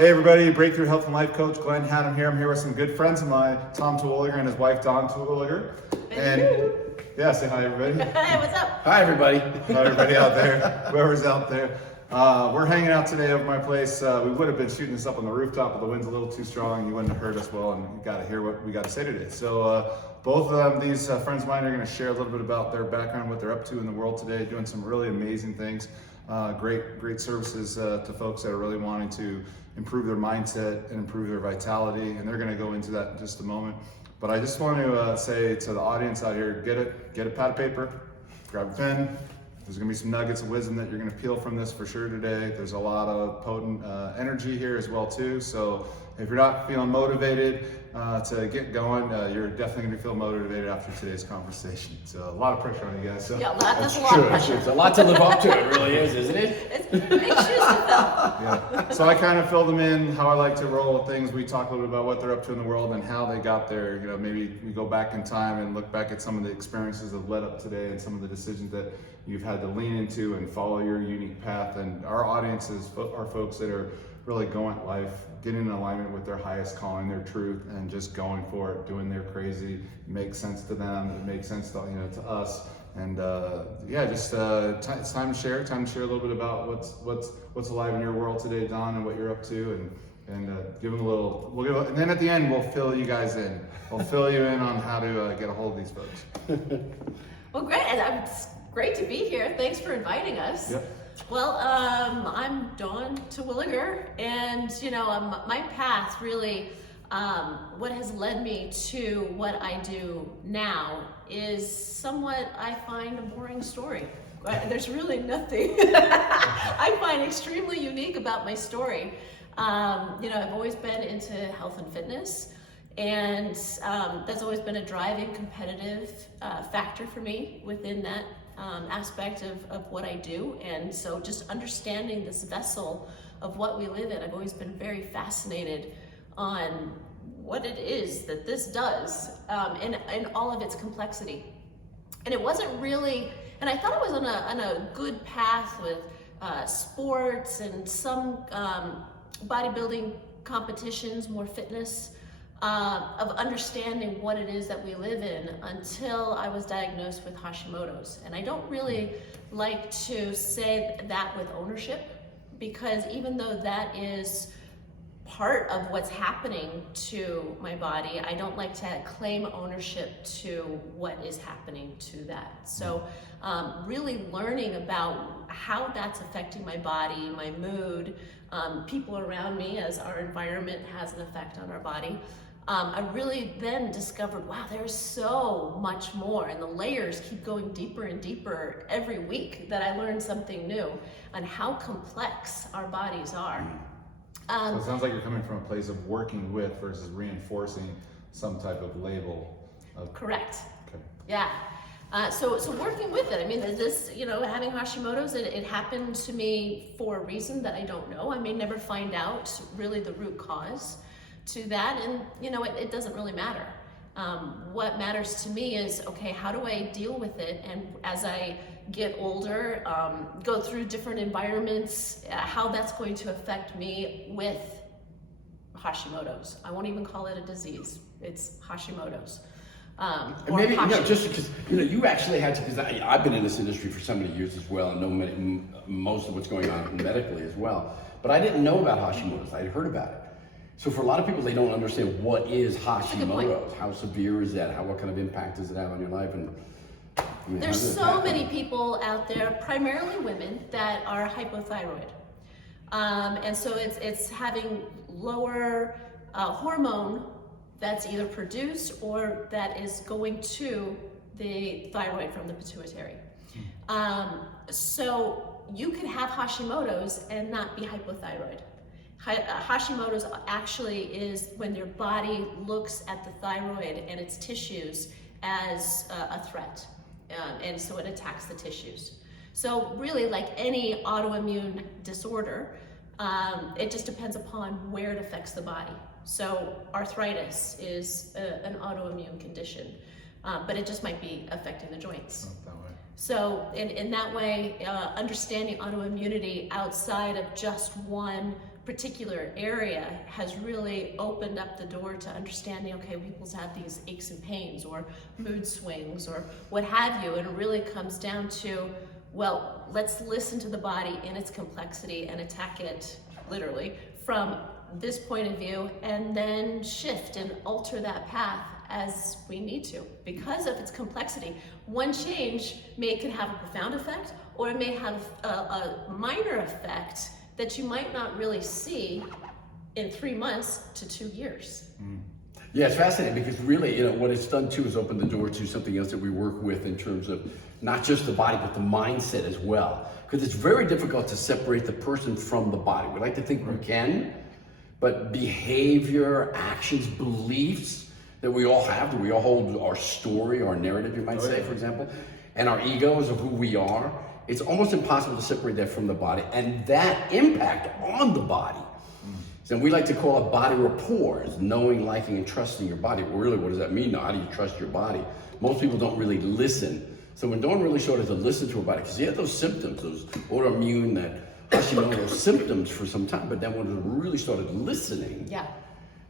Hey everybody, Breakthrough Health and Life Coach Glenn Hattem here. I'm here with some good friends of mine, Tom Terwilleger and his wife Dawn Terwilleger. And yeah, say hi everybody. Hey, what's up? Hi everybody. Hi everybody out there, whoever's out there. We're hanging out today over my place. We would have been shooting this up on the rooftop, but the wind's a little too strong. You wouldn't have heard us well, and you got to hear what we got to say today. So both of these friends of mine are going to share a little bit about their background, what they're up to in the world today, doing some really amazing things. Great services to folks that are really wanting to improve their mindset and improve their vitality, and they're going to go into that in just a moment. But I just want to say to the audience out here, get a pad of paper, grab a pen. There's going to be some nuggets of wisdom that you're going to peel from this for sure today. There's a lot of potent energy here as well too. So if you're not feeling motivated to get going, you're definitely going to feel motivated after today's conversation. So a lot of pressure on you guys. So. Yeah, that's a lot of pressure. It's a lot to live up to, it really is, isn't it? It's big shoes to fill. Yeah. So I kind of filled them in how I like to roll with things. We talk a little bit about what they're up to in the world and how they got there. You know, maybe we go back in time and look back at some of the experiences that led up today and some of the decisions that you've had to lean into and follow your unique path. And our audiences are folks that are really going at life, getting in alignment with their highest calling, their truth, and just going for it, doing their crazy. It makes sense to them. It makes sense to to us. And yeah, just it's time to share. Time to share a little bit about what's alive in your world today, Don, and what you're up to, and give them a little. And then at the end, we'll fill you guys in. We'll fill you in on how to get a hold of these folks. Well, great. It's great to be here. Thanks for inviting us. Yep. Well, I'm Dawn Terwilleger, and my path really, what has led me to what I do now is somewhat, I find, a boring story. There's really nothing I find extremely unique about my story. I've always been into health and fitness, and that's always been a driving competitive factor for me within that aspect of what I do. And so just understanding this vessel of what we live in, I've always been very fascinated on what it is that this does in all of its complexity. And it wasn't really, and I thought I was on a good path with sports and some bodybuilding competitions, more fitness, of understanding what it is that we live in until I was diagnosed with Hashimoto's. And I don't really like to say that with ownership, because even though that is part of what's happening to my body, I don't like to claim ownership to what is happening to that. So really learning about how that's affecting my body, my mood, people around me, as our environment has an effect on our body. I really then discovered, wow, there's so much more, and the layers keep going deeper and deeper every week that I learn something new on how complex our bodies are. So it sounds like you're coming from a place of working with versus reinforcing some type of label. Correct. Okay. Yeah. So working with it, I mean, this, having Hashimoto's, it happened to me for a reason that I don't know. I may never find out really the root cause to that, and it doesn't really matter. What matters to me is, okay, how do I deal with it? And as I get older, go through different environments, how that's going to affect me with Hashimoto's. I won't even call it a disease. It's Hashimoto's. And maybe, just because, you actually had to, because I've been in this industry for so many years as well, and know most of what's going on medically as well. But I didn't know about Hashimoto's. I'd heard about it. So for a lot of people, they don't understand what is Hashimoto's. How severe is that? What kind of impact does it have on your life? And there's so many people out there, primarily women, that are hypothyroid. And so it's having lower hormone that's either produced or that is going to the thyroid from the pituitary. So you could have Hashimoto's and not be hypothyroid. Hashimoto's actually is when your body looks at the thyroid and its tissues as a threat, and so it attacks the tissues. So really, like any autoimmune disorder, it just depends upon where it affects the body. So arthritis is an autoimmune condition, but it just might be affecting the joints. So in that way, understanding autoimmunity outside of just one particular area has really opened up the door to understanding, okay, people have these aches and pains or mood swings or what have you, and it really comes down to, well, let's listen to the body in its complexity and attack it literally from this point of view, and then shift and alter that path as we need to because of its complexity. One change could have a profound effect, or it may have a minor effect that you might not really see in 3 months to 2 years. Yeah, it's fascinating because really, you know, what it's done too is open the door to something else that we work with in terms of not just the body, but the mindset as well. Because it's very difficult to separate the person from the body. We like to think we can, but behavior, actions, beliefs that we all have, that we all hold our story, our narrative, you might say, for example, and our egos of who we are, it's almost impossible to separate that from the body. And that impact on the body, so we like to call it body rapport, is knowing, liking, and trusting your body. Well, really, what does that mean now? How do you trust your body? Most people don't really listen. So when Dawn really started to listen to her body, because she had those symptoms, those autoimmune, that Hashimoto's symptoms for some time, but then when we really started listening,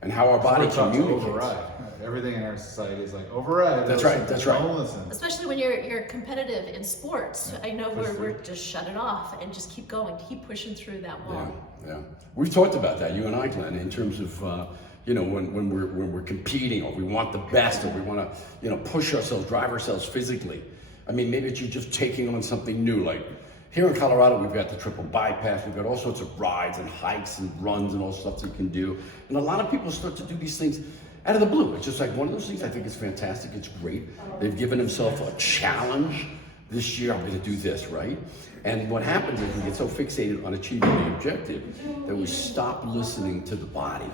and how our body communicates. Override. Everything in our society is like override. That's right. That's right. Don't listen. Especially when you're competitive in sports. I know we're just shut it off and just keep going, keep pushing through that wall. Yeah. We've talked about that, you and I, Glenn, in terms of you know, when we're competing, or we want the best, or we want to, you know, push ourselves, drive ourselves physically. I mean, maybe it's you just taking on something new. Like here in Colorado, we've got the triple bypass. We've got all sorts of rides and hikes and runs and all stuff that you can do. And a lot of people start to do these things out of the blue. It's just like one of those things. I think it's fantastic. It's great. They've given themselves a challenge. This year, I'm going to do this, right? And what happens is we get so fixated on achieving the objective that we stop listening to the body.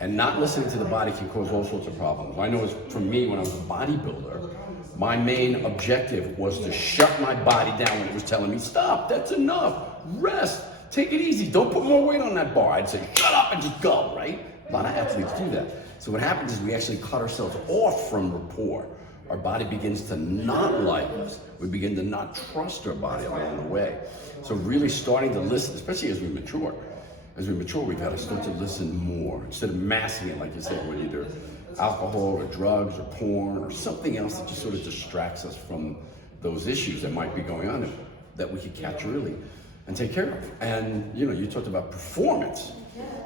And not listening to the body can cause all sorts of problems. I know for me, when I was a bodybuilder, my main objective was to shut my body down when it was telling me, stop, that's enough, rest, take it easy, don't put more weight on that bar. I'd say, shut up and just go, right? A lot of athletes do that. So what happens is we actually cut ourselves off from rapport. Our body begins to not like us. We begin to not trust our body along the way. So really starting to listen, especially as we mature. As we mature, we've got to start to listen more instead of masking it, like you said, with either alcohol or drugs or porn or something else that just sort of distracts us from those issues that might be going on that we could catch early and take care of. And you know, you talked about performance.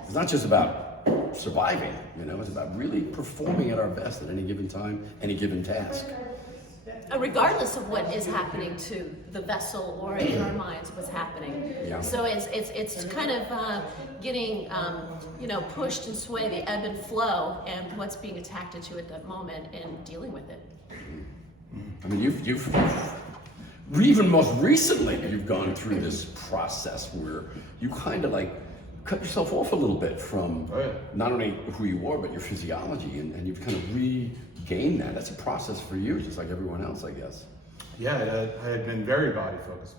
It's not just about surviving, you know, it's about really performing at our best at any given time, any given task. Regardless of what is happening to the vessel or in our minds, what's happening. Yeah. So it's kind of getting you know, pushed and sway the ebb and flow and what's being attacked at you at that moment and dealing with it. I mean, you've even most recently you've gone through this process where you kind of like cut yourself off a little bit from not only who you are but your physiology, and you've kind of regained that. That's a process for you, just like everyone else, I guess. Yeah, I had been very body focused,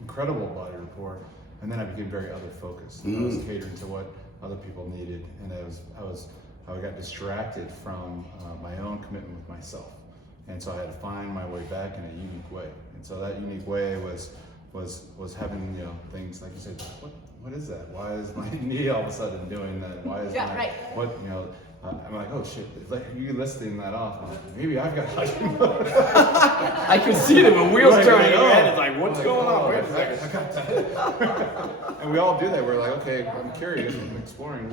incredible body rapport, and then I became very other focused. I was catering to what other people needed, and I got distracted from my own commitment with myself, and so I had to find my way back in a unique way. And so that unique way was having, you know, things like you said, what is that? Why is my knee all of a sudden doing that? Why is what, you know? I'm like, oh shit, like you listing that off, I'm like, maybe I've got Hashimoto's. I can see them when wheels turning in your head. It's like, what's going on? Wait a I second. got that. And we all do that. We're like, okay, I'm curious, I'm exploring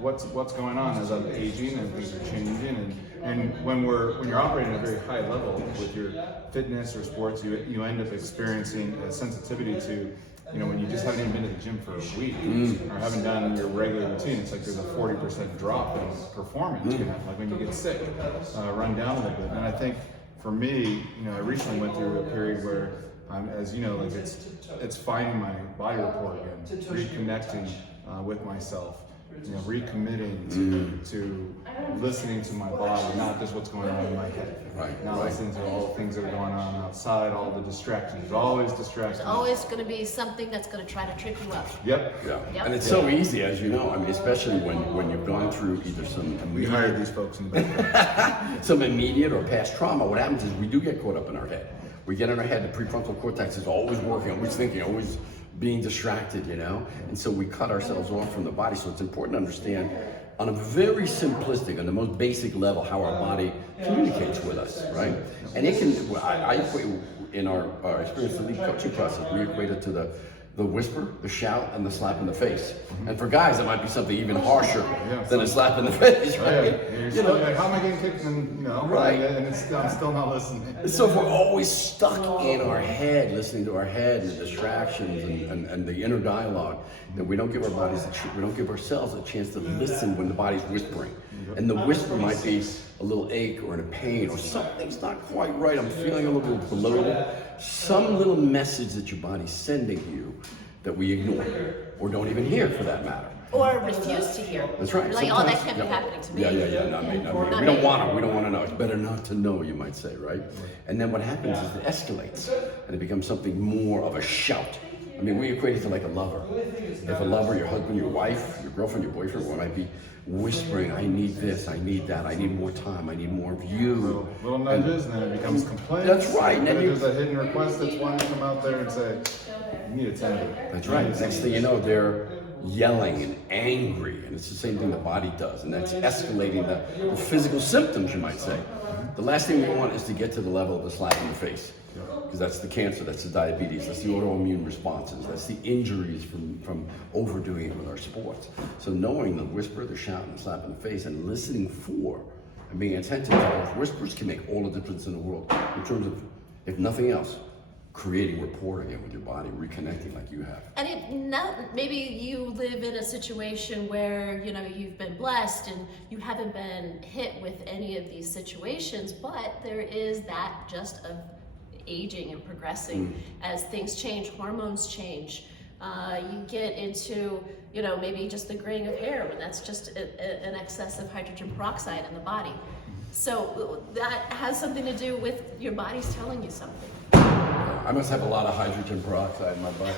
what's going on as I'm aging and things are changing. And when you're operating at a very high level with your fitness or sports, you end up experiencing a sensitivity to, you know, when you just haven't even been to the gym for a week or haven't done your regular routine, it's like there's a 40% drop in performance. You know, like when you get sick, run down a little bit. And I think for me, you know, I recently went through a period where, as you know, like it's finding my body rapport again, reconnecting with myself, you know, recommitting to listening to my body, not just what's going on in my head. Right. Not listening to all the things that are going on outside, all the distractions. There's always distractions. There's always going to be something that's going to try to trip you up. Yep. Yeah. Yep. And it's so easy, as you know. I mean, especially when you've gone through either We hired these folks in the background. some immediate or past trauma. What happens is we do get caught up in our head. We get in our head. The prefrontal cortex is always working, always thinking, always being distracted, you know? And so we cut ourselves off from the body. So it's important to understand on a very simplistic, on the most basic level, how our body communicates with us, right? And it can, I equate, in our experience, the lead coaching process, we equate it to the whisper, the shout, and the slap in the face. And for guys, it might be something even harsher than a slap in the face, right? You know, like, how am I getting kicked? And right? And I'm still not listening. So if we're always stuck in our head, listening to our head and the distractions and the inner dialogue, then we don't give our bodies, we don't give ourselves a chance to listen when the body's whispering. And the whisper might be a little ache or a pain or something's not quite right. I'm feeling a little bloated. Some little message that your body's sending you that we ignore or don't even hear, for that matter. Or refuse to hear. That's right. Like, oh, that can't be happening to me. Yeah. Not me. We don't want to know. It's better not to know, you might say, right? And then what happens is it escalates and it becomes something more of a shout. I mean, we equate it to like a lover. If a lover, your husband, your wife, your girlfriend, your boyfriend, might be whispering, I need this, I need that, I need more time, I need more of you. Little nudges, and then it becomes complaints. That's right. And then there's a hidden request that's wanting to come out there and say, you need attention. That's right. Next thing you know, they're yelling and angry, and it's the same thing the body does, and that's escalating the physical symptoms, you might say. The last thing we want is to get to the level of the slap in the face, because that's the cancer, that's the diabetes, that's the autoimmune responses, that's the injuries from overdoing it with our sports. So knowing the whisper, the shout, and the slap in the face, and listening for and being attentive to those whispers can make all the difference in the world in terms of, if nothing else, creating rapport again with your body, reconnecting like you have. And maybe you live in a situation where, you know, you've been blessed and you haven't been hit with any of these situations, but there is that just of aging and progressing as things change, hormones change. You get into, you know, maybe just the graying of hair when that's just an excess of hydrogen peroxide in the body. So that has something to do with your body's telling you something. I must have a lot of hydrogen peroxide in my body.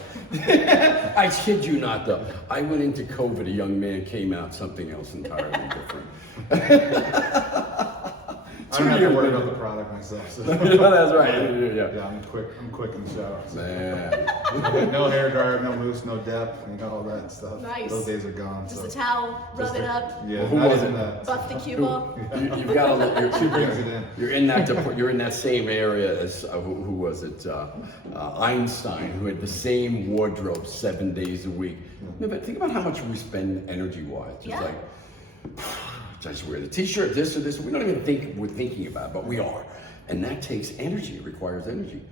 I kid you not, though. I went into COVID, a young man, came out something else entirely different. I don't have to worry about the product myself. So. That's right. Yeah, I'm quick in the shower. So. Man. No hair dryer, no mousse, no dep, and all that stuff. Nice. Those days are gone. Just a towel, rub it up, Yeah, Who not was even it? that. buff the cue ball. You've got a little. She brings it in. You're in that same area as who was it? Einstein, who had the same wardrobe 7 days a week. No, but think about how much we spend energy-wise. Just like, just wear the T-shirt, this or this. We don't even think we're thinking about it, but we are, and that takes energy. It requires energy.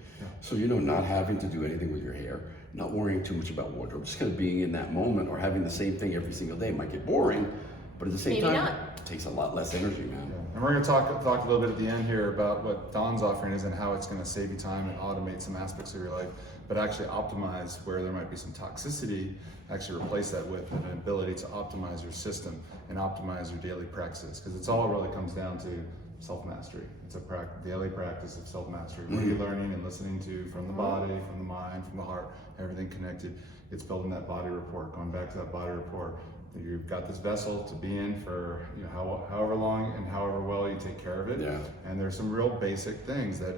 So not having to do anything with your hair, not worrying too much about wardrobe, just kind of being in that moment, or having the same thing every single day might get boring, but at the same time, it takes a lot less energy, man. And we're going to talk a little bit at the end here about what Dawn's offering is and how it's going to save you time and automate some aspects of your life, but actually optimize where there might be some toxicity, actually replace that with an ability to optimize your system and optimize your daily practices, because it's all really comes down to self-mastery. It's a daily practice of self-mastery. What are you learning and listening to from the body, from the mind, from the heart, everything connected. It's building that body rapport, going back to that body rapport. You've got this vessel to be in for however long and however well you take care of it. Yeah. And there's some real basic things that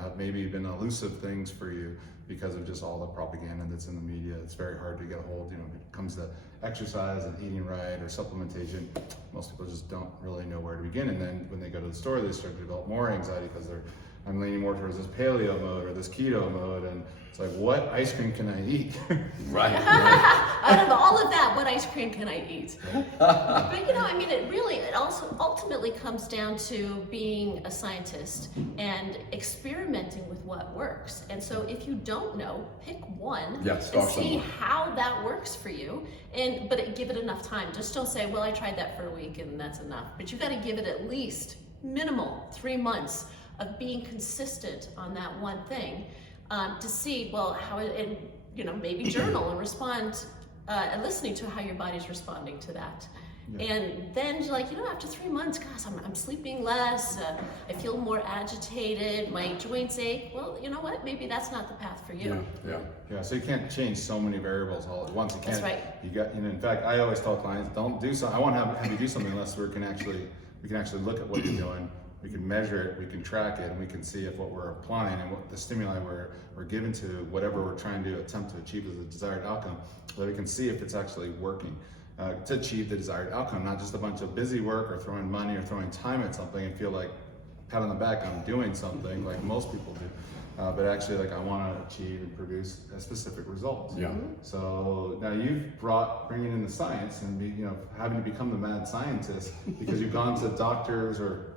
have maybe been elusive things for you because of just all the propaganda that's in the media. It's very hard to get a hold. When it comes to exercise and eating right or supplementation, most people just don't really know where to begin. And then when they go to the store, they start to develop more anxiety because I'm leaning more towards this paleo mode or this keto mode, and it's like, what ice cream can I eat? Right. Out of all of that, what ice cream can I eat? But it also ultimately comes down to being a scientist and experimenting with what works. And so if you don't know, pick one and see how that works for you. But give it enough time. Just don't say, well, I tried that for a week and that's enough. But you got to give it at least minimal 3 months of being consistent on that one thing to see, well, how maybe journal and respond and listening to how your body's responding to that. Yeah. And then after 3 months, gosh, I'm sleeping less, I feel more agitated, my joints ache. Well, you know what? Maybe that's not the path for you. Yeah. So you can't change so many variables all at once. You can't. That's right. You got. In fact, I always tell clients, don't do so. I won't have you do something unless we can actually look at what you're doing, we can measure it, we can track it, and we can see if what we're applying and what the stimuli we're given to whatever we're trying to attempt to achieve as a desired outcome, that we can see if it's actually working to achieve the desired outcome, not just a bunch of busy work or throwing money or throwing time at something and feel like pat on the back, I'm doing something like most people do. But actually, like, I want to achieve and produce a specific result. Yeah. So now you've bringing in the science and having to become the mad scientist because you've gone to doctors or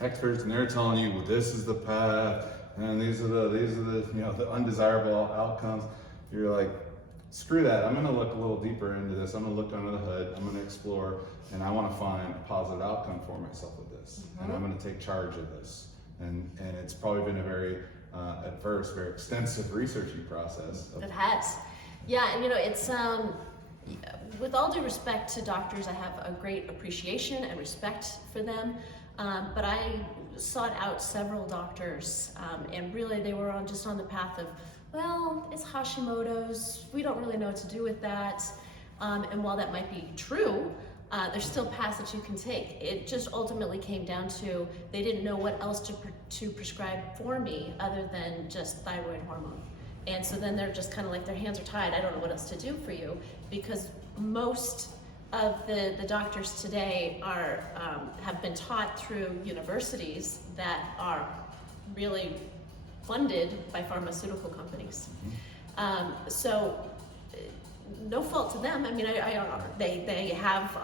experts and they're telling you, well, this is the path and these are the the undesirable outcomes. You're like, screw that. I'm going to look a little deeper into this. I'm going to look under the hood. I'm going to explore, and I want to find a positive outcome for myself with this. And I'm going to take charge of this. And it's probably been a very at first, very extensive researching process. It has. Yeah, and it's, with all due respect to doctors, I have a great appreciation and respect for them, but I sought out several doctors, and really they were just on the path of, well, it's Hashimoto's, we don't really know what to do with that, and while that might be true, there's still paths that you can take. It just ultimately came down to they didn't know what else to prescribe for me other than just thyroid hormone. And so then they're just kind of like, their hands are tied. I don't know what else to do for you, because most of the doctors today have been taught through universities that are really funded by pharmaceutical companies. So no fault to them. I mean, they have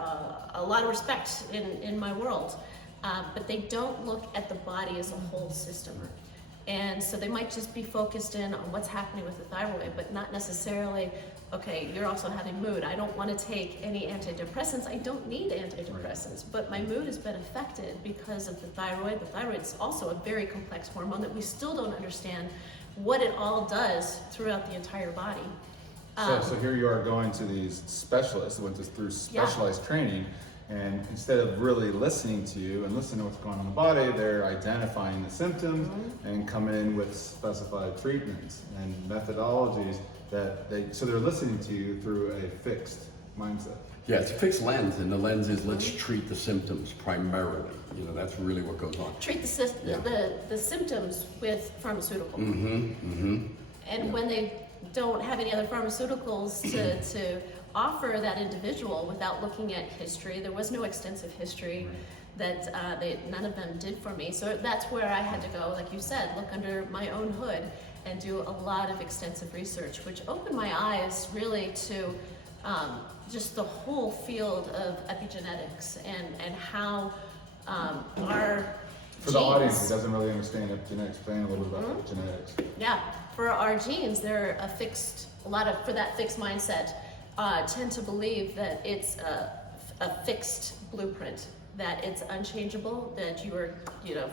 a lot of respect in my world, but they don't look at the body as a whole system. And so they might just be focused in on what's happening with the thyroid, but not necessarily, okay, you're also having mood. I don't want to take any antidepressants. I don't need antidepressants, but my mood has been affected because of the thyroid. The thyroid is also a very complex hormone that we still don't understand what it all does throughout the entire body. So here you are going to these specialists, went through specialized training, and instead of really listening to you and listening to what's going on in the body, they're identifying the symptoms and come in with specified treatments and methodologies so they're listening to you through a fixed mindset. Yeah, it's a fixed lens, and the lens is let's treat the symptoms primarily. That's really what goes on. Treat the symptoms with pharmaceutical. And when they don't have any other pharmaceuticals to offer that individual without looking at history. There was no extensive history that none of them did for me. So that's where I had to go, like you said, look under my own hood and do a lot of extensive research, which opened my eyes really to just the whole field of epigenetics and how our For the audience who doesn't really understand epigenetics, explain a little bit about epigenetics. Yeah, for our genes, they're for that fixed mindset, tend to believe that it's a fixed blueprint, that it's unchangeable, that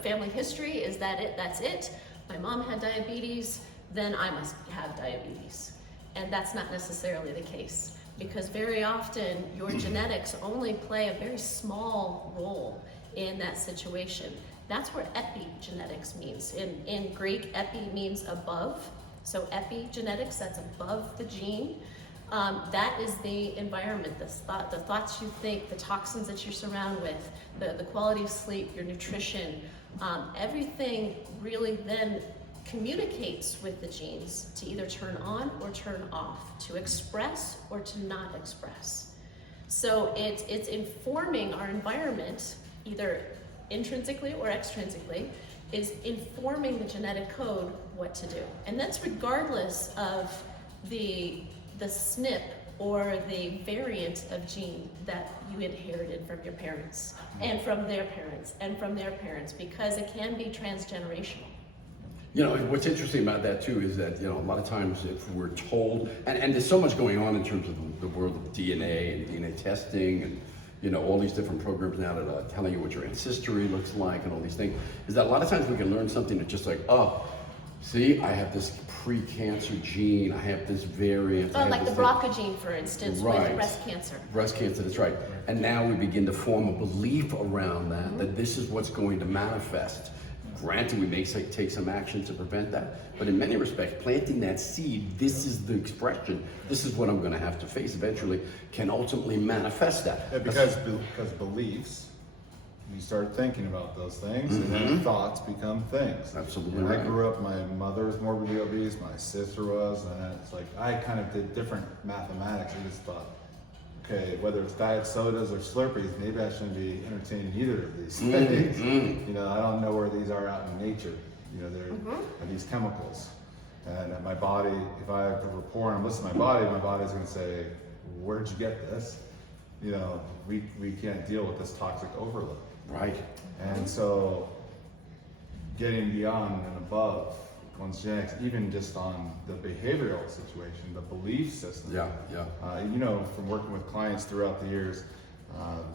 family history is that's it. My mom had diabetes, then I must have diabetes. And that's not necessarily the case, because very often your genetics only play a very small role in that situation. That's where epigenetics means. In Greek, epi means above. So epigenetics, that's above the gene. That is the environment, the thoughts you think, the toxins that you're surrounded with, the quality of sleep, your nutrition, everything really then communicates with the genes to either turn on or turn off, to express or to not express. So it's informing our environment, either intrinsically or extrinsically, is informing the genetic code what to do. And that's regardless of the SNP or the variant of gene that you inherited from your parents and from their parents and from their parents, because it can be transgenerational. What's interesting about that too is that, a lot of times if we're told, and there's so much going on in terms of the world of DNA and DNA testing and, all these different programs now that are telling you what your ancestry looks like and all these things, is that a lot of times we can learn something that's just like, oh, see, I have this pre-cancer gene, I have this variant. Like the BRCA gene, for instance, right. with breast cancer. Breast cancer, that's right. And now we begin to form a belief around that this is what's going to manifest. Granted, we may take some action to prevent that, but in many respects, planting that seed, this is the expression, this is what I'm going to have to face eventually, can ultimately manifest that. Yeah, because beliefs you start thinking about those things, and then thoughts become things. Absolutely And right. I grew up, my mother was morbidly obese, my sister was, and it's like, I kind of did different mathematics. I just thought, okay, whether it's diet sodas or Slurpees, maybe I shouldn't be entertaining either of these things. You know, I don't know where these are out in nature. You know, they're these chemicals. And my body, if I have a rapport and I'm listening to my body's gonna say, where'd you get this? You know, we can't deal with this toxic overload. Right. And so getting beyond and above one's genetics, even just on the behavioral situation, the belief system. Yeah, yeah. You know, from working with clients throughout the years,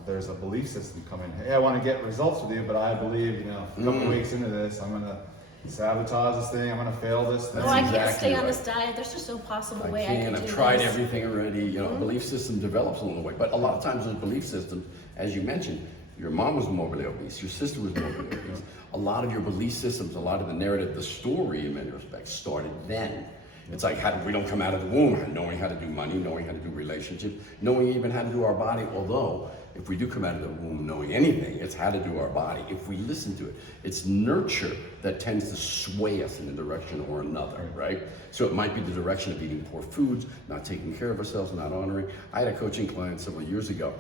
there's a belief system coming. Hey, I want to get results with you, but I believe, you know, a couple weeks into this, I'm gonna sabotage this thing. I'm gonna fail this thing. Oh, I can't exactly stay on right. this diet. There's just no possible way I can't. can do I've tried this. everything already. You know, belief system develops along the way. But a lot of times those belief systems, as you mentioned, your mom was morbidly obese, your sister was morbidly obese. A lot of your belief systems, a lot of the narrative, the story in many respects started then. It's like we don't come out of the womb knowing how to do money, knowing how to do relationships, knowing even how to do our body. Although, if we do come out of the womb knowing anything, it's how to do our body. If we listen to it, it's nurture that tends to sway us in a direction or another, right? So it might be the direction of eating poor foods, not taking care of ourselves, not honoring. I had a coaching client several years ago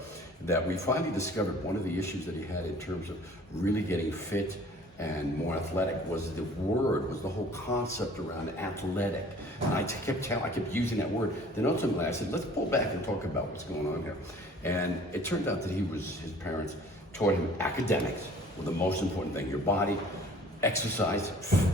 that we finally discovered one of the issues that he had in terms of really getting fit and more athletic was the whole concept around athletic. And I kept using that word. Then ultimately I said, let's pull back and talk about what's going on here. And it turned out that his parents taught him academics were the most important thing. Your body, exercise,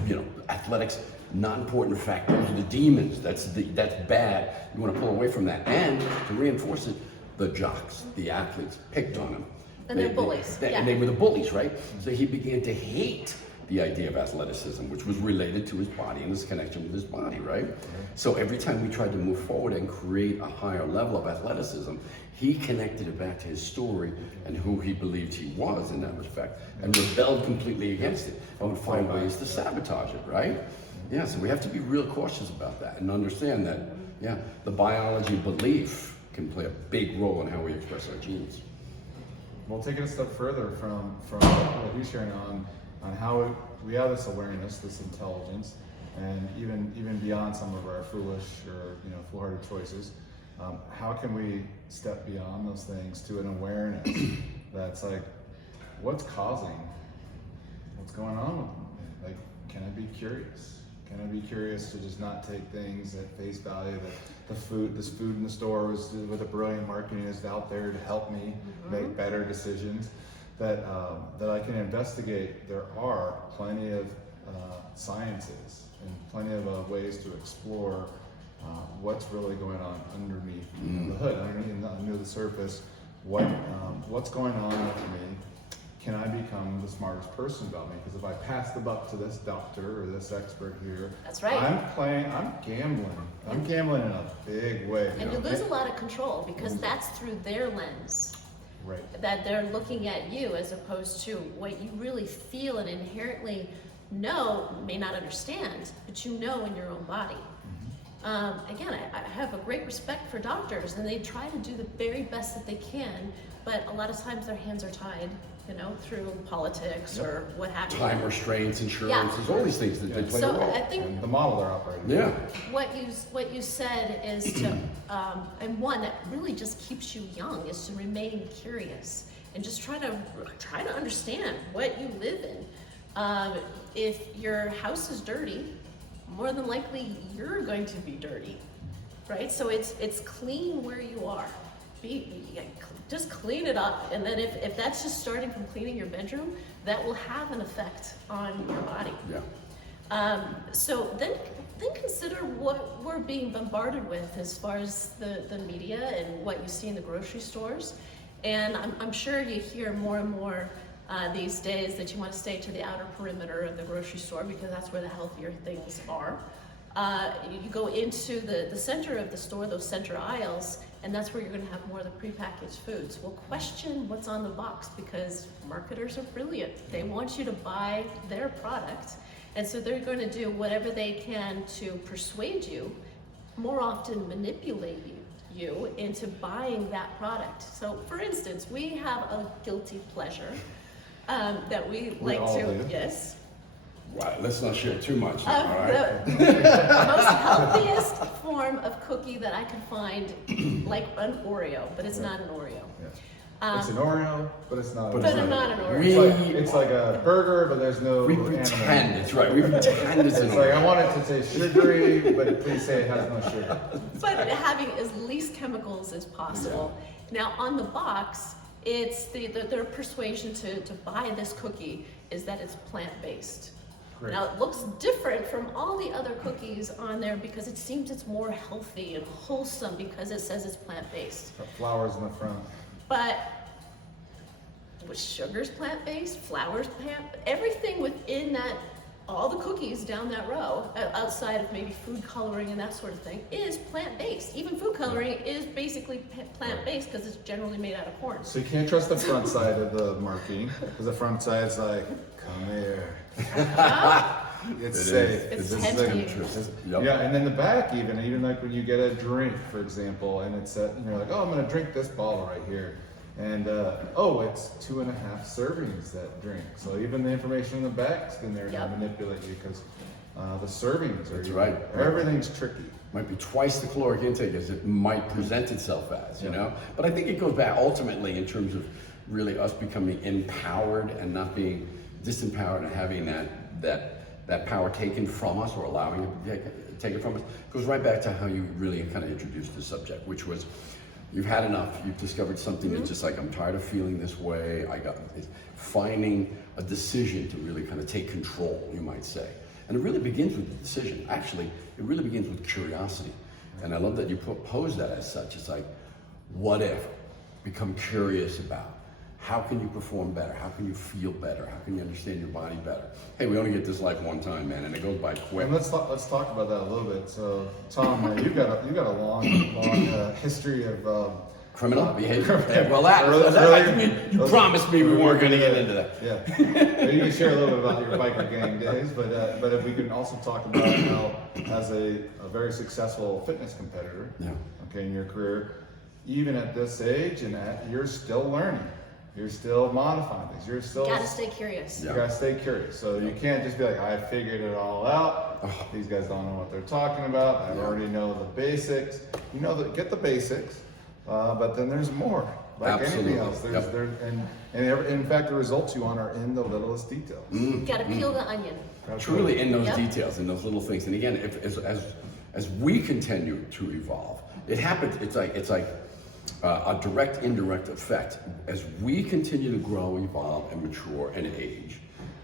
you know, athletics, not important. In fact, those are the demons. That's bad. You want to pull away from that. And to reinforce it, the jocks, the athletes picked on him. And they're bullies. And they were the bullies, right? So he began to hate the idea of athleticism, which was related to his body and his connection with his body, right? So every time we tried to move forward and create a higher level of athleticism, he connected it back to his story and who he believed he was in that respect, and rebelled completely against it and would find ways to sabotage it, right? Yeah, so we have to be real cautious about that and understand that, yeah, the biology of belief can play a big role in how we express our genes. We'll take it a step further from what he's sharing on how we have this awareness, this intelligence, and even beyond some of our foolish or foolhardy choices. How can we step beyond those things to an awareness that's like, what's going on with me? Like, can I be curious? Can I be curious to just not take things at face value? That this food in the store with a brilliant marketing is out there to help me make better decisions. That I can investigate. There are plenty of sciences and plenty of ways to explore what's really going on underneath the hood, under the surface. What's going on with me? Can I become the smartest person about me? Because if I pass the buck to this doctor or this expert here, that's right. I'm gambling. I'm gambling in a big way. And you lose a lot of control because that's through their lens. Right. That they're looking at you as opposed to what you really feel and inherently know, may not understand, but you know in your own body. Again, I have a great respect for doctors, and they try to do the very best that they can, but a lot of times their hands are tied, through politics or what have you. Time restraints, insurances, all these things that they play a So role. I think and the model they're operating. Yeah. what you said is to, and one that really just keeps you young, is to remain curious and just try to understand what you live in. If your house is dirty, more than likely you're going to be dirty, right? So it's clean where you are. Just clean it up, and then if that's just starting from cleaning your bedroom, that will have an effect on your body. Yeah. So then consider what we're being bombarded with as far as the media and what you see in the grocery stores. And I'm sure you hear more and more these days that you want to stay to the outer perimeter of the grocery store because that's where the healthier things are. You go into the center of the store, those center aisles, and that's where you're going to have more of the prepackaged foods. Well, question what's on the box, because marketers are brilliant. They want you to buy their product, and so they're going to do whatever they can to persuade you, more often manipulate you into buying that product. So for instance, we have a guilty pleasure that we like all to, do. yes. Right, let's not share too much, all right? The most healthiest form of cookie that I could find, like an Oreo, but it's not an Oreo. Yeah. It's an Oreo, but it's not. But it's not an Oreo. It's like a burger, but there's no We animal. pretend, it's right, we pretend it's an It's like, I Oreo. want it to taste sugary, but please say it has no sugar. But having as least chemicals as possible. Now, on the box, it's their persuasion to buy this cookie is that it's plant-based. Great. Now, it looks different from all the other cookies on there because it seems it's more healthy and wholesome because it says it's plant-based. Got flowers in the front. But with sugar's plant-based, flour's everything within that, all the cookies down that row, outside of maybe food coloring and that sort of thing, is plant-based. Even food coloring is basically plant-based because it's generally made out of corn. So you can't trust the front side of the marketing, because the front side's like, come here. It's safe. It's This is tempting. Yep. Yeah, and then the back even like when you get a drink, for example, and it's you're like, oh, I'm gonna drink this bottle right here. And it's 2.5 servings, that drink. So even the information in the back's in there Yep. to manipulate you, because the servings are That's right. Everything's tricky. Might be twice the caloric intake as it might present itself as, you Yeah. know? But I think it goes back ultimately in terms of really us becoming empowered and not being disempowered and having that power taken from us or allowing it to be taken from us. It goes right back to how you really kind of introduced the subject, which was you've had enough. You've discovered something that's just like, I'm tired of feeling this way. Finding a decision to really kind of take control, you might say. And it really begins with the decision. Actually, it really begins with curiosity. And I love that you pose that as such. It's like, what if? Become curious about. How can you perform better? How can you feel better? How can you understand your body better? Hey, we only get this life one time, man, and it goes by quick. And let's talk about that a little bit. So, Tom, you've got a long history of Criminal behavior. Yeah, Well, you promised me we weren't going to get into that. Yeah, you can share a little bit about your biker gang days, but if we can also talk about how, as a very successful fitness competitor, okay, in your career, even at this age, you're still learning. You're still modifying things. You're still. You gotta stay curious. You gotta stay curious. So you can't just be like, I figured it all out. These guys don't know what they're talking about. I already know the basics. You know, get the basics, but then there's more. Like anything else, in fact, the results you want are in the littlest details. You gotta peel the onion. Truly in those details, in those little things. And again, as we continue to evolve, it happens. It's like a direct, indirect effect. As we continue to grow, evolve, and mature and age,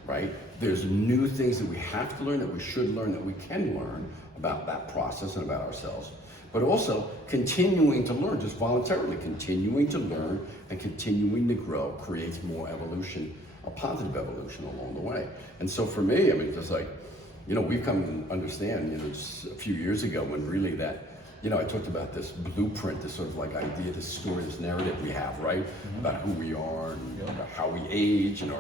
right? There's new things that we have to learn, that we should learn, that we can learn about that process and about ourselves. But also continuing to learn, just voluntarily continuing to learn and continuing to grow creates more evolution, a positive evolution along the way. And so for me, I mean, just like, we've come to understand, just a few years ago when really that, I talked about this blueprint, this sort of like idea, this story, this narrative we have, right? About who we are and about how we age and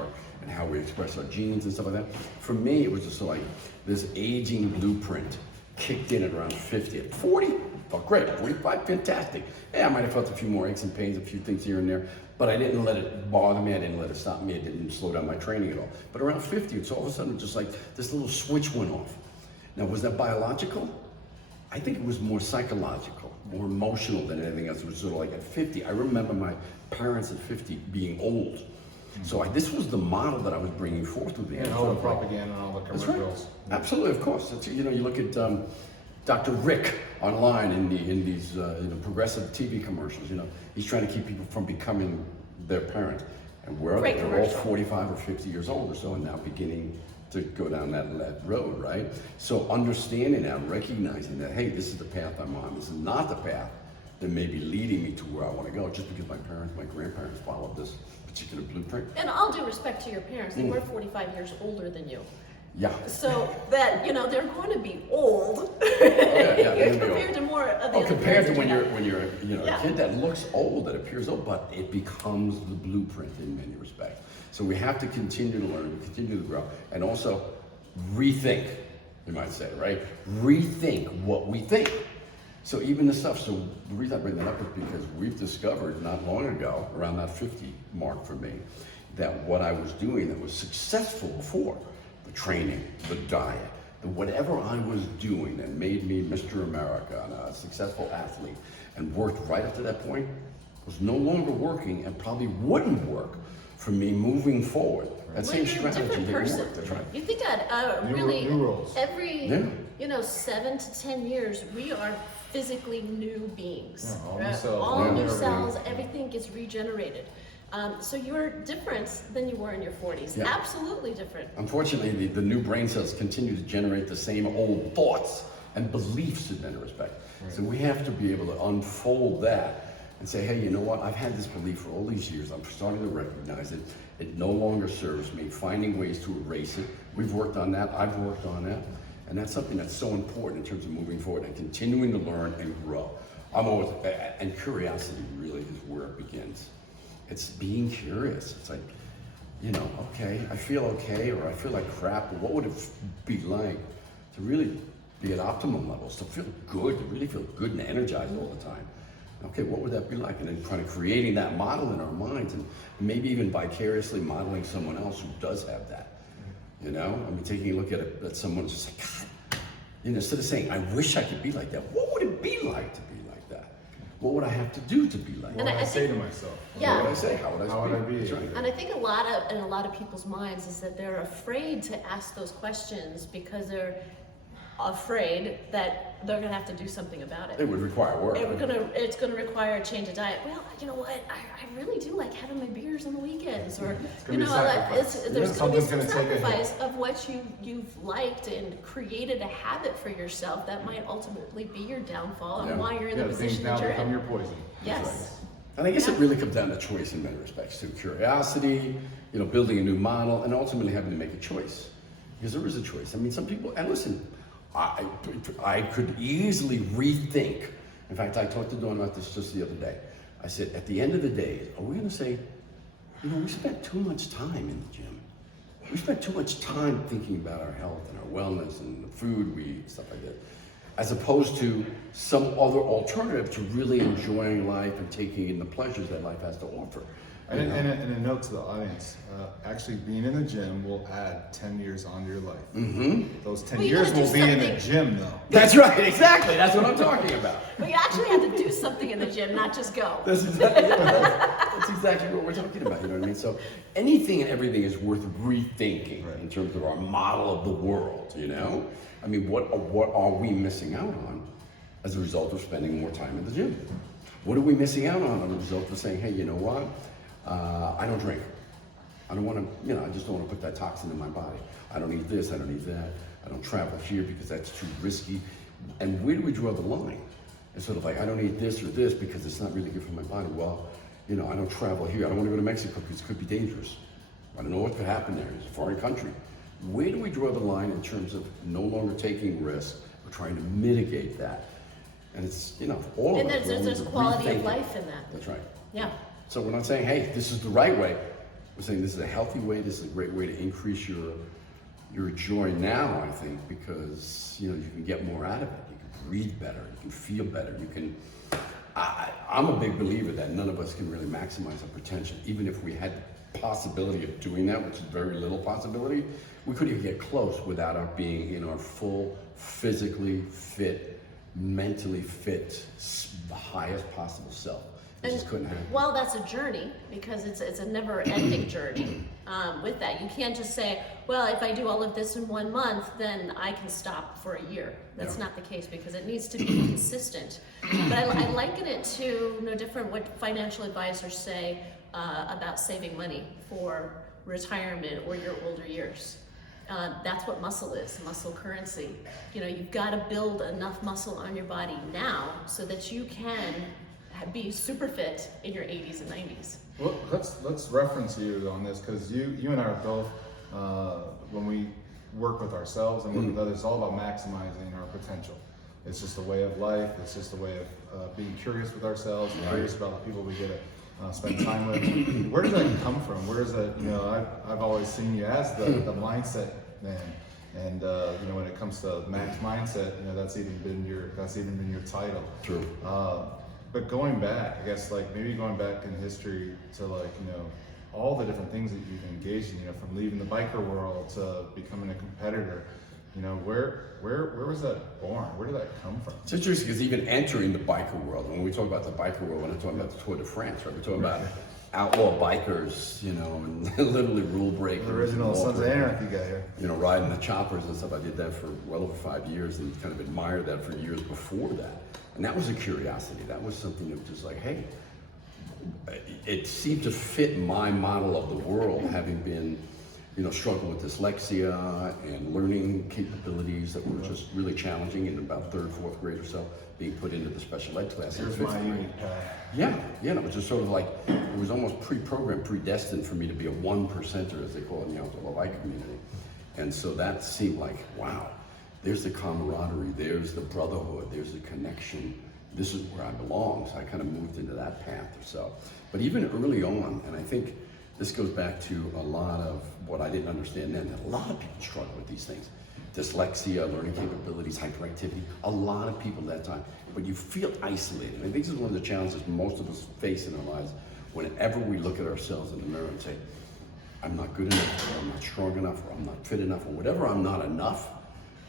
how we express our genes and stuff like that. For me, it was just like this aging blueprint kicked in at around 50. At 40, felt great. 45, fantastic. Yeah, I might have felt a few more aches and pains, a few things here and there, but I didn't let it bother me. I didn't let it stop me. I didn't slow down my training at all. But around 50, it's all of a sudden just like this little switch went off. Now, was that biological? I think it was more psychological, more emotional than anything else. It was sort of like at 50. I remember my parents at 50 being old. So this was the model that I was bringing forth with me. And all the propaganda and all the commercials. Right. Absolutely, of course. You look at Dr. Rick online in these progressive TV commercials. He's trying to keep people from becoming their parent. And they're all 45 or 50 years old or so, and now beginning to go down that road, right? So understanding that, recognizing that, hey, this is the path I'm on. This is not the path that may be leading me to where I want to go, just because my parents, my grandparents followed this particular blueprint. And all due respect to your parents, they were 45 years older than you. Yeah. So that, they're going to be old compared to more of the other compared to parents when you're a kid that looks old, that appears old, but it becomes the blueprint in many respects. So we have to continue to learn, continue to grow, and also rethink, you might say, right? Rethink what we think. So even the stuff, so the reason I bring that up is because we've discovered not long ago, around that 50 mark for me, that what I was doing that was successful before, the training, the diet, the whatever I was doing that made me Mr. America and a successful athlete and worked right up to that point, was no longer working and probably wouldn't work for me moving forward. That same you're a strategy different didn't person. work. That's right. You think that New really roles. every Yeah. 7 to 10 years we are physically new beings. Yeah, all new right? cells. All Yeah. new Everything. cells. Everything gets regenerated. So you're different than you were in your 40s. Yeah. Absolutely different. Unfortunately, the new brain cells continue to generate the same old thoughts and beliefs in many respects. Right. So we have to be able to unfold that and say, hey, you know what? I've had this belief for all these years. I'm starting to recognize it. It no longer serves me. Finding ways to erase it. We've worked on that. I've worked on that. And that's something that's so important in terms of moving forward and continuing to learn and grow. I'm always, and curiosity really is where it begins. It's being curious. It's like, okay, I feel okay, or I feel like crap, but what would it be like to really be at optimum levels, to feel good, to really feel good and energized all the time? Okay, what would that be like? And then kind of creating that model in our minds and maybe even vicariously modeling someone else who does have that. Taking a look at someone who's just like, God, instead of saying, I wish I could be like that, what would it be like to be like that? What would I have to do to be like What that? would I I say to think- myself? Yeah. What would I say? How would I be? That's right. And I think in a lot of people's minds is that they're afraid to ask those questions because they're afraid that they're gonna have to do something about It it. would require work. It's gonna require a change of diet. Well, you know what? I really do like having my beers on the weekends, or gonna be sacrifice. there's gonna be Something's some gonna take a hit. sacrifice of what you've liked and created a habit for yourself that might ultimately be your downfall and Yeah. why you're in the Things position now that you're become in. your poison. Yes. And I guess it really comes down to choice in many respects too. Curiosity, building a new model, and ultimately having to make a choice. Because there is a choice. Some people, and listen, I could easily rethink. In fact, I talked to Dawn about this just the other day. I said, at the end of the day, are we gonna say, we spent too much time in the gym. We spent too much time thinking about our health and our wellness and the food we eat, stuff like that, as opposed to some other alternative to really enjoying life and taking in the pleasures that life has to offer. And a note to the audience, actually being in the gym will add 10 years onto your life. Mm-hmm. Those 10 Well, you years gotta do will be in the something. gym though. That's right, exactly. That's what I'm talking about. But you actually have to do something in the gym, not just go. That's exactly what we're talking about, you know what I mean? So anything and everything is worth rethinking in terms of our model of the world, what are we missing out on as a result of spending more time in the gym? What are we missing out on as a result of saying, hey, you know what? I don't drink. I don't want to, I just don't want to put that toxin in my body. I don't eat this, I don't eat that. I don't travel here because that's too risky. And where do we draw the line? It's sort of like, I don't eat this or this because it's not really good for my body. Well, I don't travel here. I don't want to go to Mexico because it could be dangerous. I don't know what could happen there. It's a foreign country. Where do we draw the line in terms of no longer taking risks or trying to mitigate that? And it's, all of And us. there's we're quality of rethinking. life in that. That's right. Yeah. So we're not saying, hey, this is the right way. We're saying this is a healthy way. This is a great way to increase your joy now, I think, because you can get more out of it. You can breathe better. You can feel better. I'm a big believer that none of us can really maximize our potential. Even if we had the possibility of doing that, which is very little possibility, we couldn't even get close without our being in our full, physically fit, mentally fit, the highest possible self. It just couldn't happen. Well, that's a journey because it's a never-ending journey. With that, you can't just say, well, if I do all of this in 1 month, then I can stop for a year. That's not the case because it needs to be consistent. But I liken it to no different what financial advisors say about saving money for retirement or your older years. That's what muscle is, muscle currency. You've got to build enough muscle on your body now so that you can be super fit in your 80s and 90s. Well, let's reference you on this because you and I are both when we work with ourselves and work with others, it's all about maximizing our potential. It's just a way of life. It's just a way of being curious with ourselves, curious about the people we get to spend time with. Where does that come from? Where is that? I've always seen you as the mindset man, and when it comes to max mindset, that's even been your title. True. But going back, I guess maybe going back in history to all the different things that you've engaged in, you know, from leaving the biker world to becoming a competitor. You know, where was that born? Where did that come from? It's interesting because even entering the biker world, when we talk about the biker world, we're not talking about the Tour de France, right? We're talking about outlaw bikers, you know, and literally rule breakers. The original Sons of Anarchy guy here. You know, riding the choppers and stuff. I did that for well over 5 years and kind of admired that for years before that. And that was a curiosity. That was something that was just like, hey, it seemed to fit my model of the world, having been, you know, struggling with dyslexia and learning capabilities that were just really challenging in about 3rd, 4th grade or so, being put into the special ed class in Here's 5th my grade. unique path. Yeah, it was just sort of like, it was almost pre-programmed, predestined for me to be a 1%er, as they call it in the outdoor bike community. And so that seemed like, wow, there's the camaraderie, there's the brotherhood, there's the connection. This is where I belong. So I kind of moved into that path or so. But even early on, and I think this goes back to a lot of what I didn't understand then, that a lot of people struggle with these things. Dyslexia, learning capabilities, hyperactivity, a lot of people at that time. But you feel isolated. And I think this is one of the challenges most of us face in our lives whenever we look at ourselves in the mirror and say, I'm not good enough, or I'm not strong enough, or I'm not fit enough, or whatever I'm not enough,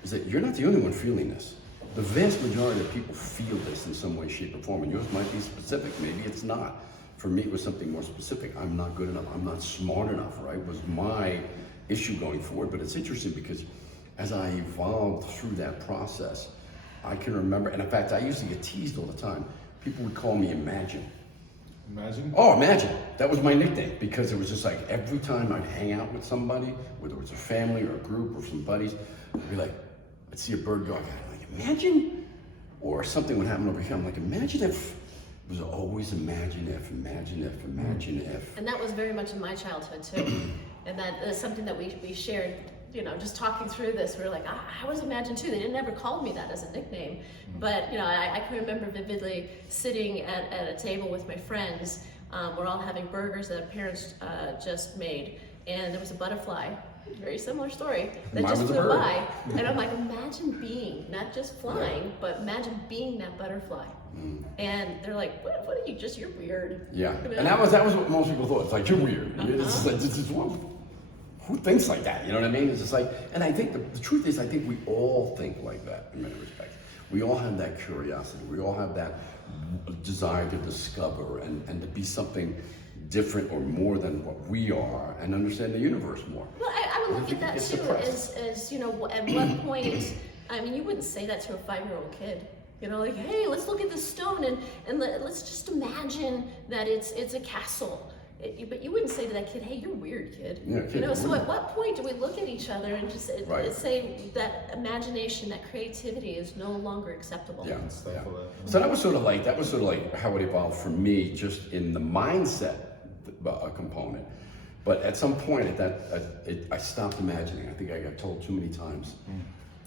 is that you're not the only one feeling this. The vast majority of people feel this in some way, shape, or form, and yours might be specific, maybe it's not. For me, it was something more specific. I'm not good enough, I'm not smart enough, right? Was my issue going forward. But it's interesting because as I evolved through that process, I can remember, and in fact, I used to get teased all the time. People would call me Imagine. Imagine? Oh, Imagine. That was my nickname because it was just like every time I'd hang out with somebody, whether it was a family or a group or some buddies, I'd be like, I'd see a bird go, I'm like, Imagine? Or something would happen over here. I'm like, imagine if. It was always imagine if. And that was very much in my childhood too. And that is something that we shared, you know, just talking through this. We were like, I was Imagine too. They didn't ever call me that as a nickname. But, you know, I can remember vividly sitting at a table with my friends. We're all having burgers that our parents just made. And there was a butterfly, very similar story, that Mine just was a flew bird. by. And I'm like, imagine being, not just flying, but imagine being that butterfly. And they're like, what are you, you're weird. Yeah, You know? and that was what most people thought. It's like, you're weird. It's just, who thinks like that? You know what I mean? It's just like, and I think the truth is, I think we all think like that in many respects. We all have that curiosity. We all have that desire to discover and to be something different or more than what we are and understand the universe more. Well, I would look at that It's too suppressed. as, you know, at what point, I mean, you wouldn't say that to a 5-year-old kid. You know, like, hey, let's look at this stone and let's just imagine that it's a castle. But you wouldn't say to that kid, hey, you're weird, kid. Yeah, You know, so wouldn't. at what point do we look at each other and just Right. say that imagination, that creativity is no longer acceptable? Yeah. Stifle that. So that was sort of like how it evolved for me, just in the mindset component. But at some point, I stopped imagining. I think I got told too many times,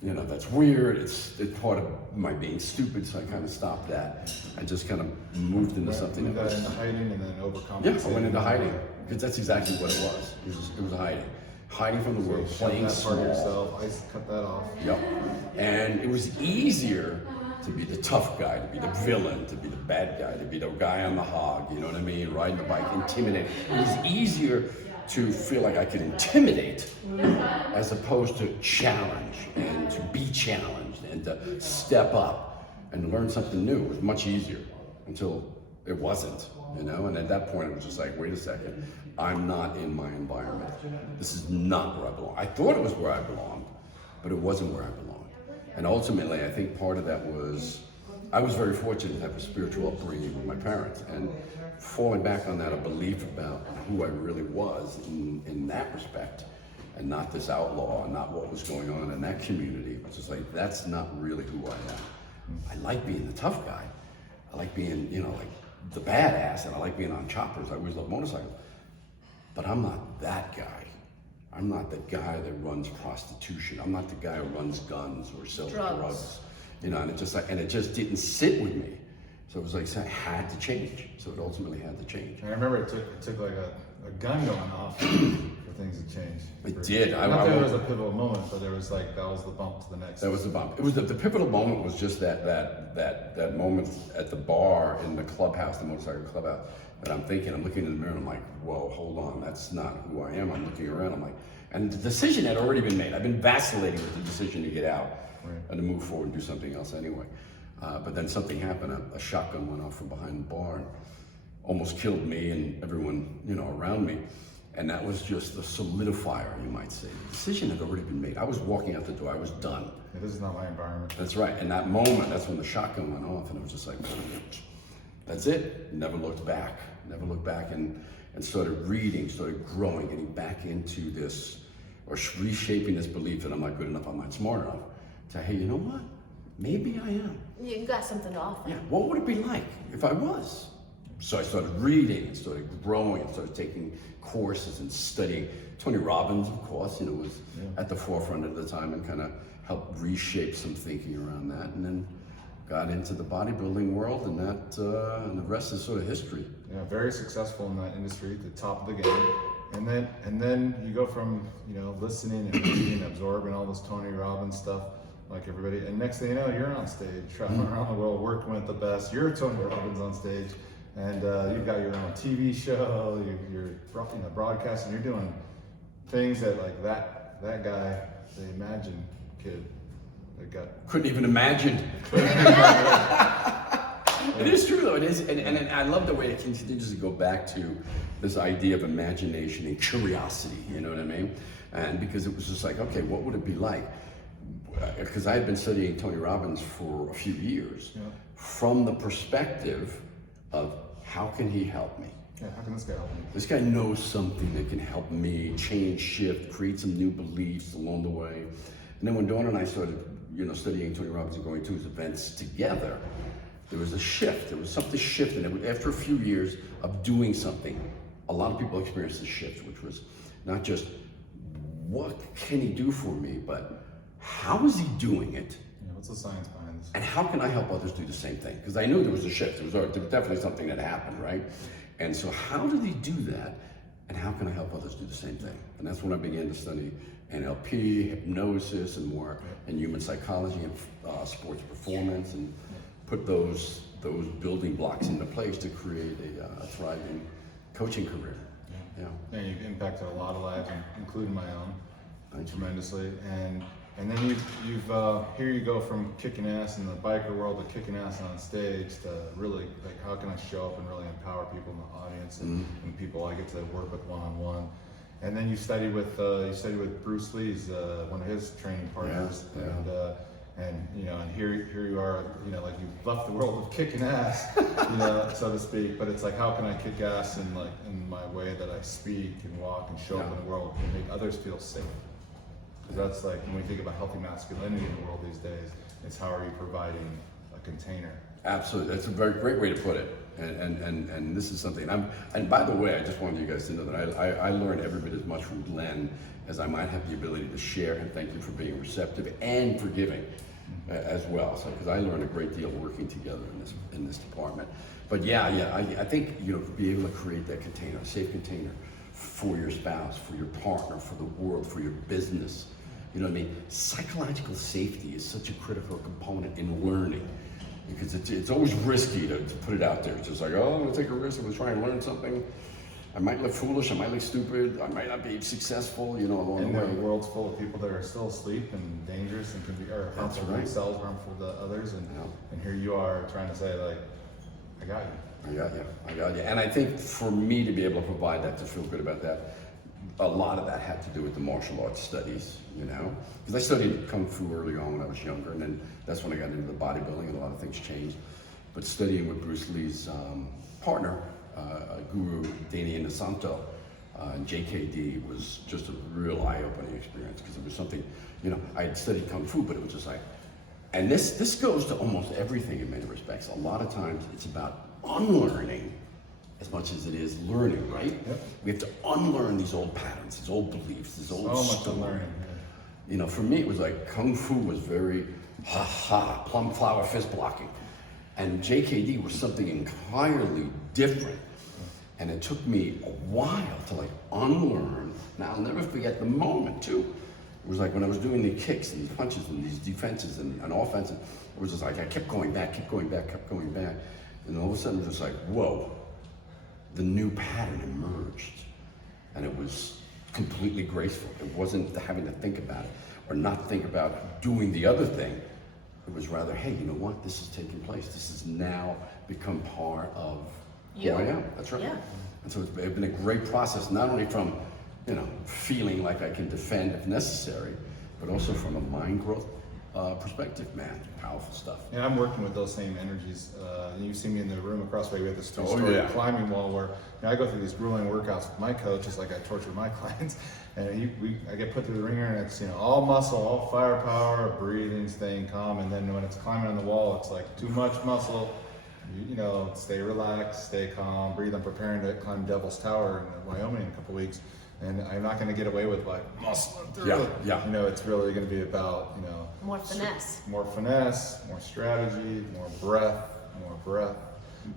you know, that's weird. It's part of my being stupid. So I kind of stopped that and just kind of moved into something You that got was. into hiding and then overcompensating. Yeah, I went into hiding because that's exactly what it was. It was hiding from the So you world, shove playing that part of small. yourself, cut that off. Yep. And it was easier to be the tough guy, to be the villain, to be the bad guy, to be the guy on the hog, you know what I mean? Riding the bike, intimidate. It was easier to feel like I could intimidate as opposed to challenge and to be challenged and to step up and learn something new. It was much easier until it wasn't, you know? And at that point it was just like, wait a second, I'm not in my environment. This is not where I belong. I thought it was where I belonged, but it wasn't where I belonged. And ultimately, I think part of that was, I was very fortunate to have a spiritual upbringing with my parents, and falling back on that, a belief about who I really was in that respect, and not this outlaw, and not what was going on in that community, which is like, that's not really who I am. I like being the tough guy. I like being, you know, like the badass, and I like being on choppers. I always loved motorcycles. But I'm not that guy. I'm not the guy that runs prostitution. I'm not the guy who runs guns or sells drugs. You know, and it just didn't sit with me. So it was like, so I had to change. So it ultimately had to change. And I remember it took like a gun going off for things to change. It did. Not that there was a pivotal moment, but there was like, that was the bump to the next. That was the bump. It was the pivotal moment was just that moment at the bar in the clubhouse, the motorcycle clubhouse. But I'm looking in the mirror, and I'm like, whoa, hold on, that's not who I am. I'm looking around, I'm like, and the decision had already been made. I've been vacillating with the decision to get out and to move forward and do something else anyway. But then something happened, a shotgun went off from behind the bar and almost killed me and everyone, around me. And that was just the solidifier, you might say. The decision had already been made. I was walking out the door, I was done. Yeah, this is not my environment. That's right, and that moment, that's when the shotgun went off, and it was just like, that's it. Never looked back, and started reading, started growing, getting back into this, or reshaping this belief that I'm not good enough, I'm not smart enough. To, hey, you know what? Maybe I am. You got something to offer. Yeah, what would it be like if I was? So I started reading and started growing and started taking courses and studying. Tony Robbins, of course, was at the forefront at the time and kind of helped reshape some thinking around that. And then got into the bodybuilding world, and and the rest is sort of history. Yeah, very successful in that industry, the top of the game. And then you go from listening and reading and absorbing all this Tony Robbins stuff, like everybody, and next thing you know, you're on stage, traveling around the world, working with the best. You're Tony Robbins on stage, and you've got your own TV show. You're broadcasting. You're doing things that like that guy, the Imagine kid, that got couldn't even imagine. It is true though. It is, and I love the way it continues to go back to this idea of imagination and curiosity. You know what I mean? And because it was just like, okay, what would it be like? Because I had been studying Tony Robbins for a few years, from the perspective of how can he help me? Yeah, how can this guy help me? This guy knows something that can help me change, shift, create some new beliefs along the way. And then when Dawn and I started, studying Tony Robbins and going to his events together, there was a shift. There was something shifting. After a few years of doing something, a lot of people experienced a shift, which was not just what can he do for me, but how is he doing it? Yeah, what's the science behind this? And how can I help others do the same thing? Because I knew there was a shift. There was definitely something that happened, right? And so how did he do that? And how can I help others do the same thing? And that's when I began to study NLP, hypnosis, and more, and human psychology and sports performance, and put those building blocks into place to create a thriving coaching career. Yeah, you've impacted a lot of lives, including my own, tremendously. And then you've here you go from kicking ass in the biker world to kicking ass on stage to really like how can I show up and really empower people in the audience and people I get to work with one-on-one. And then you studied with Bruce Lee's one of his training partners, and here you are, like you've left the world of kicking ass, so to speak. But it's like how can I kick ass in my way that I speak and walk and show up in the world and make others feel safe. Because that's like when we think about healthy masculinity in the world these days, it's how are you providing a container? Absolutely, that's a very great way to put it. And this is something and by the way, I just wanted you guys to know that I learned every bit as much from Glenn as I might have the ability to share, and thank you for being receptive and forgiving as well. So because I learned a great deal working together in this department. But I think be able to create that container, a safe container for your spouse, for your partner, for the world, for your business. You know what I mean? Psychological safety is such a critical component in learning, because it's always risky to put it out there. It's just like, oh, I'm gonna take a risk, I'm gonna try and learn something. I might look foolish, I might look stupid, I might not be successful, along the way. The world's full of people that are still asleep and dangerous and can be harmful to themselves, harmful to others, and here you are trying to say like, I got you. I got you. And I think for me to be able to provide that, to feel good about that, a lot of that had to do with the martial arts studies, because I studied Kung Fu early on when I was younger, and then that's when I got into the bodybuilding, and a lot of things changed. But studying with Bruce Lee's partner, Guru Dani Inosanto, and JKD was just a real eye-opening experience, because it was something, I had studied Kung Fu, but it was just like, and this goes to almost everything in many respects. A lot of times it's about unlearning as much as it is learning, right? Yep. We have to unlearn these old patterns, these old beliefs, these old much unlearning. For me it was like Kung Fu was very plum flower fist blocking, and JKD was something entirely different. And it took me a while to unlearn. Now I'll never forget the moment too. It was like when I was doing the kicks and these punches and these defenses and offenses, it was just like I kept going back. And all of a sudden it was just like, whoa, the new pattern emerged, and it was completely graceful. It wasn't having to think about it or not think about doing the other thing. It was rather, hey, you know what? This is taking place. This has now become part of who I am. That's right. Yeah. And so it's been a great process, not only from, you know, feeling like I can defend if necessary, but also from a mind growth perspective, man. Powerful stuff. Yeah, I'm working with those same energies. You see me in the room across the way. We have this Oh, two-story yeah. climbing wall where I go through these grueling workouts with my coach, just like I torture my clients. And I get put through the ringer, and it's, you know, all muscle, all firepower, breathing, staying calm. And then when it's climbing on the wall, it's like too much muscle. You know, stay relaxed, stay calm, breathe. I'm preparing to climb Devil's Tower in Wyoming in a couple weeks, and I'm not going to get away with like muscling through it. Yeah. You know, it's really going to be about, you know, More finesse. more finesse, more strategy, more breath,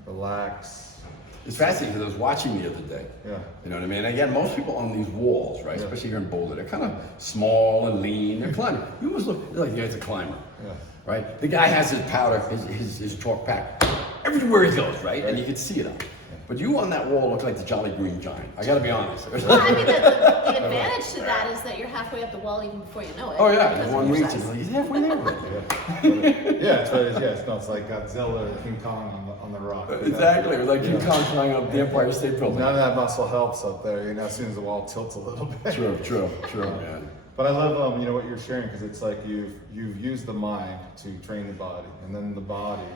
relax. It's fascinating because I was watching the other day. Yeah. You know what I mean? Again, most people on these walls, right, especially here in Boulder, they're kind of small and lean. They're climbing. You almost look like the guy's a climber. Yeah. Right? The guy has his powder, his chalk pack everywhere he goes, right? And you can see it up. But you on that wall look like the Jolly Green Giant. I gotta be honest. Well, I mean, the advantage to that is that you're halfway up the wall even before you know it. Oh yeah, because one of your reaches, size. he's halfway there already. Yeah, it's what it is. Yeah, it's like Godzilla or King Kong on the rock. You know? Exactly, it was like King Kong climbing up the Empire State Building. None of that muscle helps up there, you know, as soon as the wall tilts a little bit. True, man. But I love, you know, what you're sharing, because it's like you've used the mind to train the body, and then the body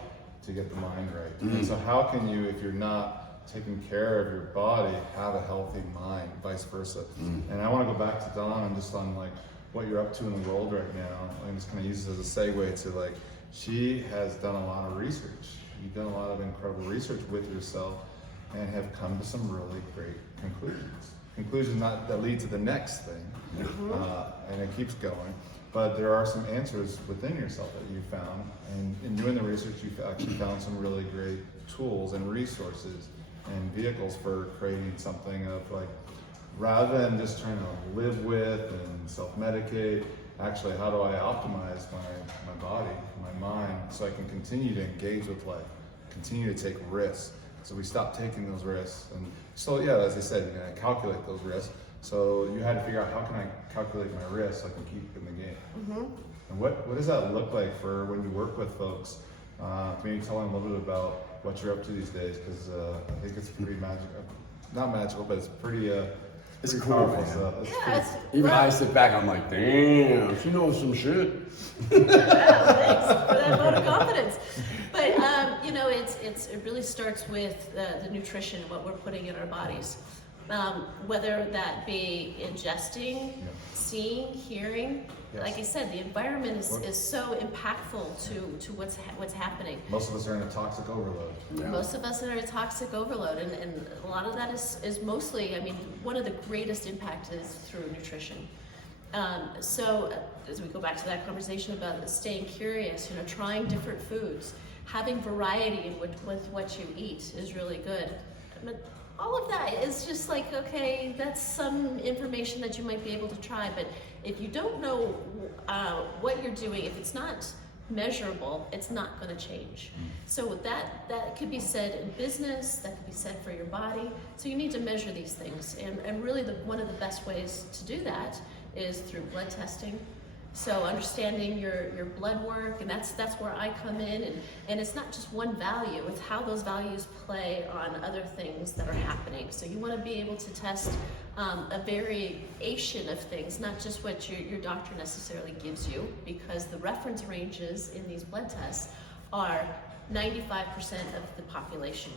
to get the mind right. And so how can you, if you're not taking care of your body, have a healthy mind, vice versa? And I want to go back to Dawn and just on like what you're up to in the world right now. I'm just going to use this as a segue to like, she has done a lot of research. You've done a lot of incredible research with yourself and have come to some really great conclusions. Conclusions that lead to the next thing, and it keeps going. But there are some answers within yourself that you found, and in doing the research, you've actually found some really great tools and resources and vehicles for creating something of like, rather than just trying to live with and self-medicate, actually, how do I optimize my body, my mind, so I can continue to engage with life, continue to take risks. So we stopped taking those risks. And so, yeah, as I said, you're gonna calculate those risks. So you had to figure out, how can I calculate my risks so I can keep in the game? And what does that look like for when you work with folks? Maybe tell them a little bit about what you're up to these days, because I think it's pretty magical. Not magical, but it's pretty It's pretty cool, powerful man. stuff. It's Yeah, pretty- it's, Even well, I sit back, I'm like, damn, she knows some shit. thanks for that vote of confidence. But you know, it really starts with the nutrition, what we're putting in our bodies, whether that be ingesting, seeing, hearing. Yes. Like I said, the environment is so impactful to what's happening. Most of us are in a toxic overload. Yeah. Most of us are in a toxic overload, and a lot of that is mostly, I mean, one of the greatest impact is through nutrition. So as we go back to that conversation about staying curious, you know, trying different foods, having variety with what you eat is really good. But all of that is just like, okay, that's some information that you might be able to try, but if you don't know what you're doing, if it's not measurable, it's not going to change. So that could be said in business, that could be said for your body. So you need to measure these things, and really one of the best ways to do that is through blood testing. So understanding your blood work, and that's where I come in, and it's not just one value, it's how those values play on other things that are happening. So you want to be able to test a variation of things, not just what your doctor necessarily gives you, because the reference ranges in these blood tests are 95% of the population.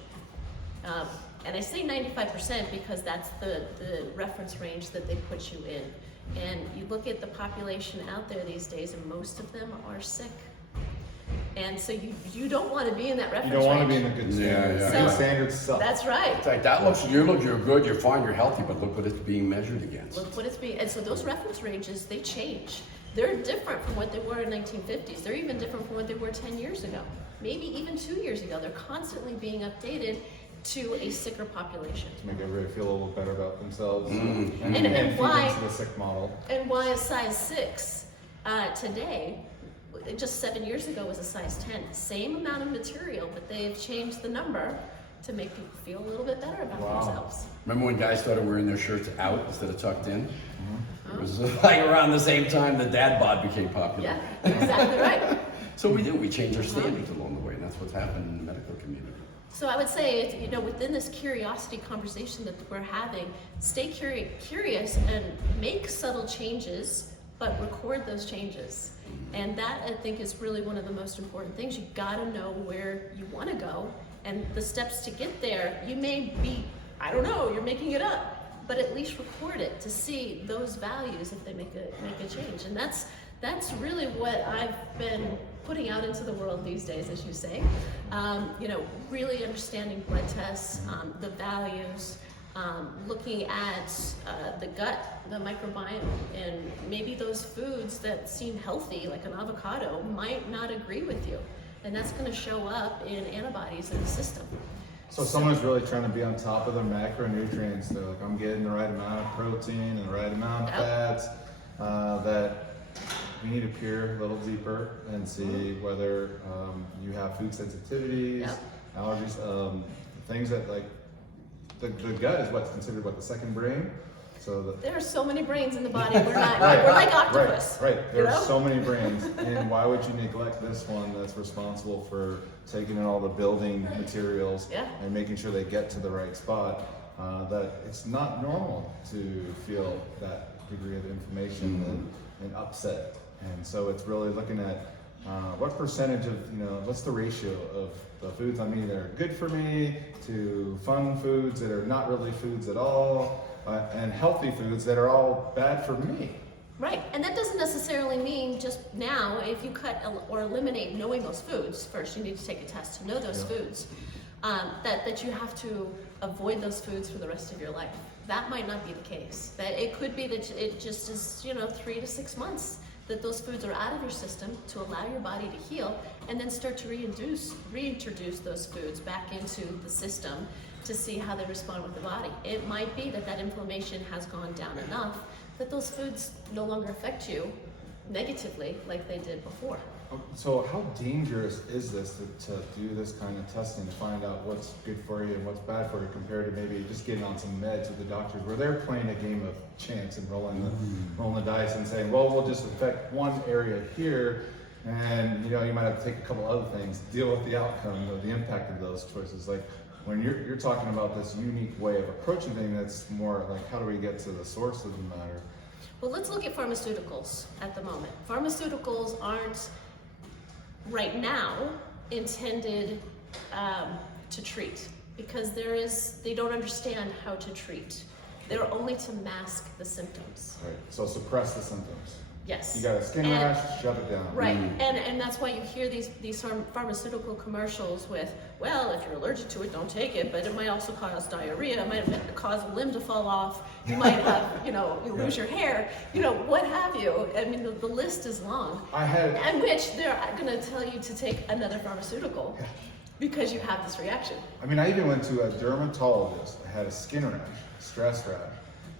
And I say 95% because that's the reference range that they put you in. And you look at the population out there these days, and most of them are sick. And so you don't want to be in that reference You don't want to range. be in the good standards. Yeah, The yeah. good standards suck. That's right. It's like, that looks, you're good, you're fine, you're healthy, but look what it's being measured against. Look what it's being, and so those reference ranges, they change. They're different from what they were in 1950s. They're even different from what they were 10 years ago, maybe even 2 years ago. They're constantly being updated to a sicker population. To make everybody feel a little better about themselves. Mm. And And why- feed into the sick model. And why a size 6 today, just 7 years ago, was a size 10. Same amount of material, but they've changed the number to make people feel a little bit better about Wow. themselves. Remember when guys started wearing their shirts out instead of tucked in? It was like around the same time the dad bod became popular. Yeah, exactly right. So we changed our standards along the way, and that's what's happened in the medical community. So I would say, you know, within this curiosity conversation that we're having, stay curious and make subtle changes, but record those changes. And that, I think, is really one of the most important things. You gotta know where you wanna go, and the steps to get there. You may be, I don't know, you're making it up, but at least record it to see those values if they make a change. And that's really what I've been putting out into the world these days, as you say. You know, really understanding blood tests, the values, looking at the gut, the microbiome, and maybe those foods that seem healthy, like an avocado, might not agree with you. And that's gonna show up in antibodies in the system. So someone's really trying to be on top of their macronutrients. They're like, I'm getting the right amount of protein and the right amount of fats, that we need to peer a little deeper and see whether you have food sensitivities, allergies, things that like, the gut is what's considered the second brain. So there are so many brains in the body. We're not. We're like octopus. Right. There you are know? so many brains, and why would you neglect this one that's responsible for taking in all the building materials and making sure they get to the right spot? That it's not normal to feel that degree of inflammation and upset, and so it's really looking at what percentage of, you know, what's the ratio of the foods I'm eating that are good for me to fun foods that are not really foods at all, and healthy foods that are all bad for me. Right, and that doesn't necessarily mean just now, if you cut or eliminate knowing those foods, first you need to take a test to know those foods, that you have to avoid those foods for the rest of your life. That might not be the case. That it could be that it just is, you know, 3 to 6 months that those foods are out of your system to allow your body to heal, and then start to reintroduce those foods back into the system to see how they respond with the body. It might be that inflammation has gone down enough that those foods no longer affect you negatively like they did before. So how dangerous is this to do this kind of testing to find out what's good for you and what's bad for you, compared to maybe just getting on some meds with the doctors where they're playing a game of chance and rolling the dice and saying, well, we'll just affect one area here, and you know, you might have to take a couple other things, deal with the outcome or the impact of those choices. Like when you're talking about this unique way of approaching things, that's more like, how do we get to the source of the matter? Well, let's look at pharmaceuticals at the moment. Pharmaceuticals aren't right now intended to treat, because they don't understand how to treat. They're only to mask the symptoms. Right. So suppress the symptoms. Yes. You got a skin rash, shut it down. Right, and that's why you hear these pharmaceutical commercials with, well, if you're allergic to it, don't take it, but it might also cause diarrhea, it might cause a limb to fall off, you might have, you know, you lose your hair, you know, what have you. I mean, the list is long. And which they're gonna tell you to take another pharmaceutical because you have this reaction. I mean, I even went to a dermatologist. I had a skin rash, stress rash,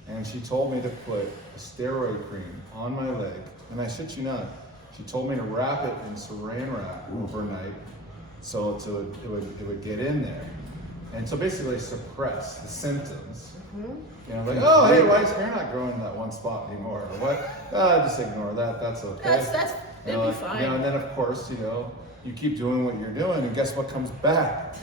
and she told me to put a steroid cream on my leg, and I shit you not, she told me to wrap it in saran wrap overnight so it would get in there, and so basically suppress the symptoms. You know, like, oh, hey, why is hair not growing in that one spot anymore? Or what? Just ignore that. That's okay. That'd be fine. You know, and then of course, you know, you keep doing what you're doing, and guess what comes back